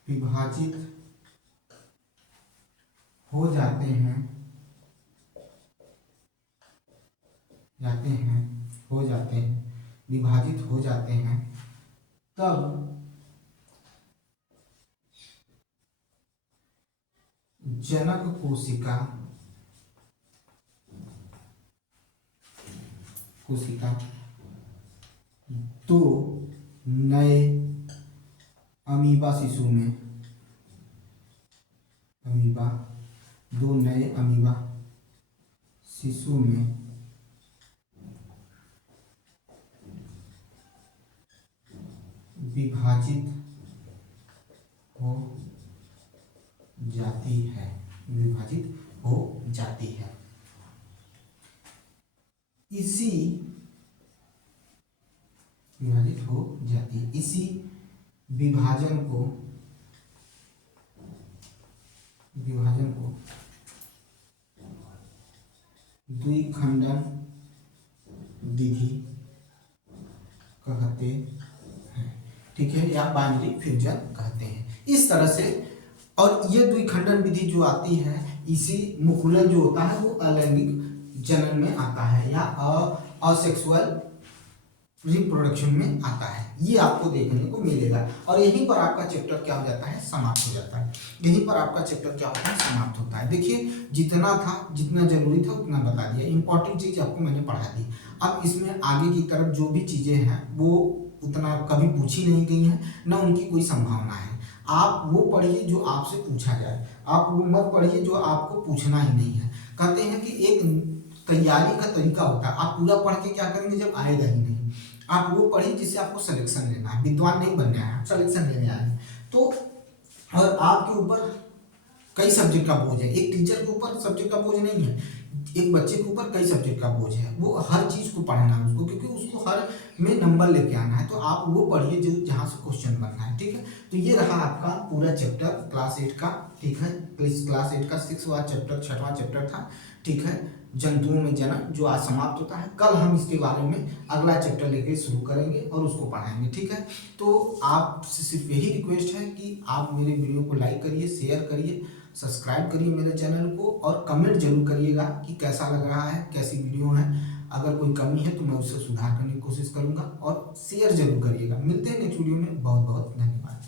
विभाजित हो जाते हैं विभाजित हो जाते हैं, तब जनक कोशिका तो नए अमीबा शिशु में विभाजित हो जाती है। इसी विभाजन को द्विखंडन विधि कहते हैं, ठीक है, या बाइनरी फ्यूजन कहते हैं। इस तरह से, और ये द्विखंडन विधि जो आती है, इसी मुकुलन जो होता है वो अलैंगिक जनन में आता है या असेक्सुअल रिप्रोडक्शन में आता है। ये आपको देखने को मिलेगा, और यहीं पर आपका चैप्टर क्या हो जाता है? समाप्त हो जाता है। यहीं पर आपका चैप्टर क्या होता है? समाप्त होता है। देखिए, जितना जरूरी था उतना बता दिया, इंपॉर्टेंट चीज आपको मैंने पढ़ा दी। अब इसमें आगे की तरफ जो भी चीजें हैं वो उतना कभी पूछी नहीं गई हैं, ना उनकी कोई संभावना है। आप वो पढ़िए जो आपसे पूछा जाए, आप वो मत पढ़िए जो आपको पूछना ही नहीं है। कहते हैं कि एक तैयारी का तरीका होता है, आप पूरा पढ़ के क्या करेंगे जब आएगा ही नहीं। आप वो पढ़िए जिससे आपको सिलेक्शन लेना है, विद्वान नहीं बनना है, सिलेक्शन लेने आए हैं। तो और आपके ऊपर कई सब्जेक्ट का बोझ है, एक टीचर के ऊपर सब्जेक्ट का बोझ नहीं है, एक बच्चे के ऊपर कई सब्जेक्ट का बोझ है। वो हर चीज को पढ़ना है उसको, क्योंकि उसको हर में नंबर लेके आना है। तो आप वो पढ़िए जो जहाँ से क्वेश्चन बनना है, ठीक है। तो ये रहा आपका पूरा चैप्टर क्लास 8 का, ठीक है। क्लास 8 का 6वां चैप्टर, 6वां चैप्टर था, ठीक है, जंतुओं में जनन, जो आज समाप्त होता है। कल हम इसके बारे में अगला चैप्टर लेके शुरू करेंगे और उसको पढ़ाएंगे, ठीक है। तो आपसे सिर्फ यही रिक्वेस्ट है कि आप मेरे वीडियो को लाइक करिए, शेयर करिए, सब्सक्राइब करिए मेरे चैनल को, और कमेंट जरूर करिएगा कि कैसा लग रहा है, कैसी वीडियो है। अगर कोई कमी है तो मैं उससे सुधार करने की कोशिश करूंगा, और शेयर जरूर करिएगा। मिलते हैं नेक्स्ट वीडियो में। बहुत बहुत धन्यवाद।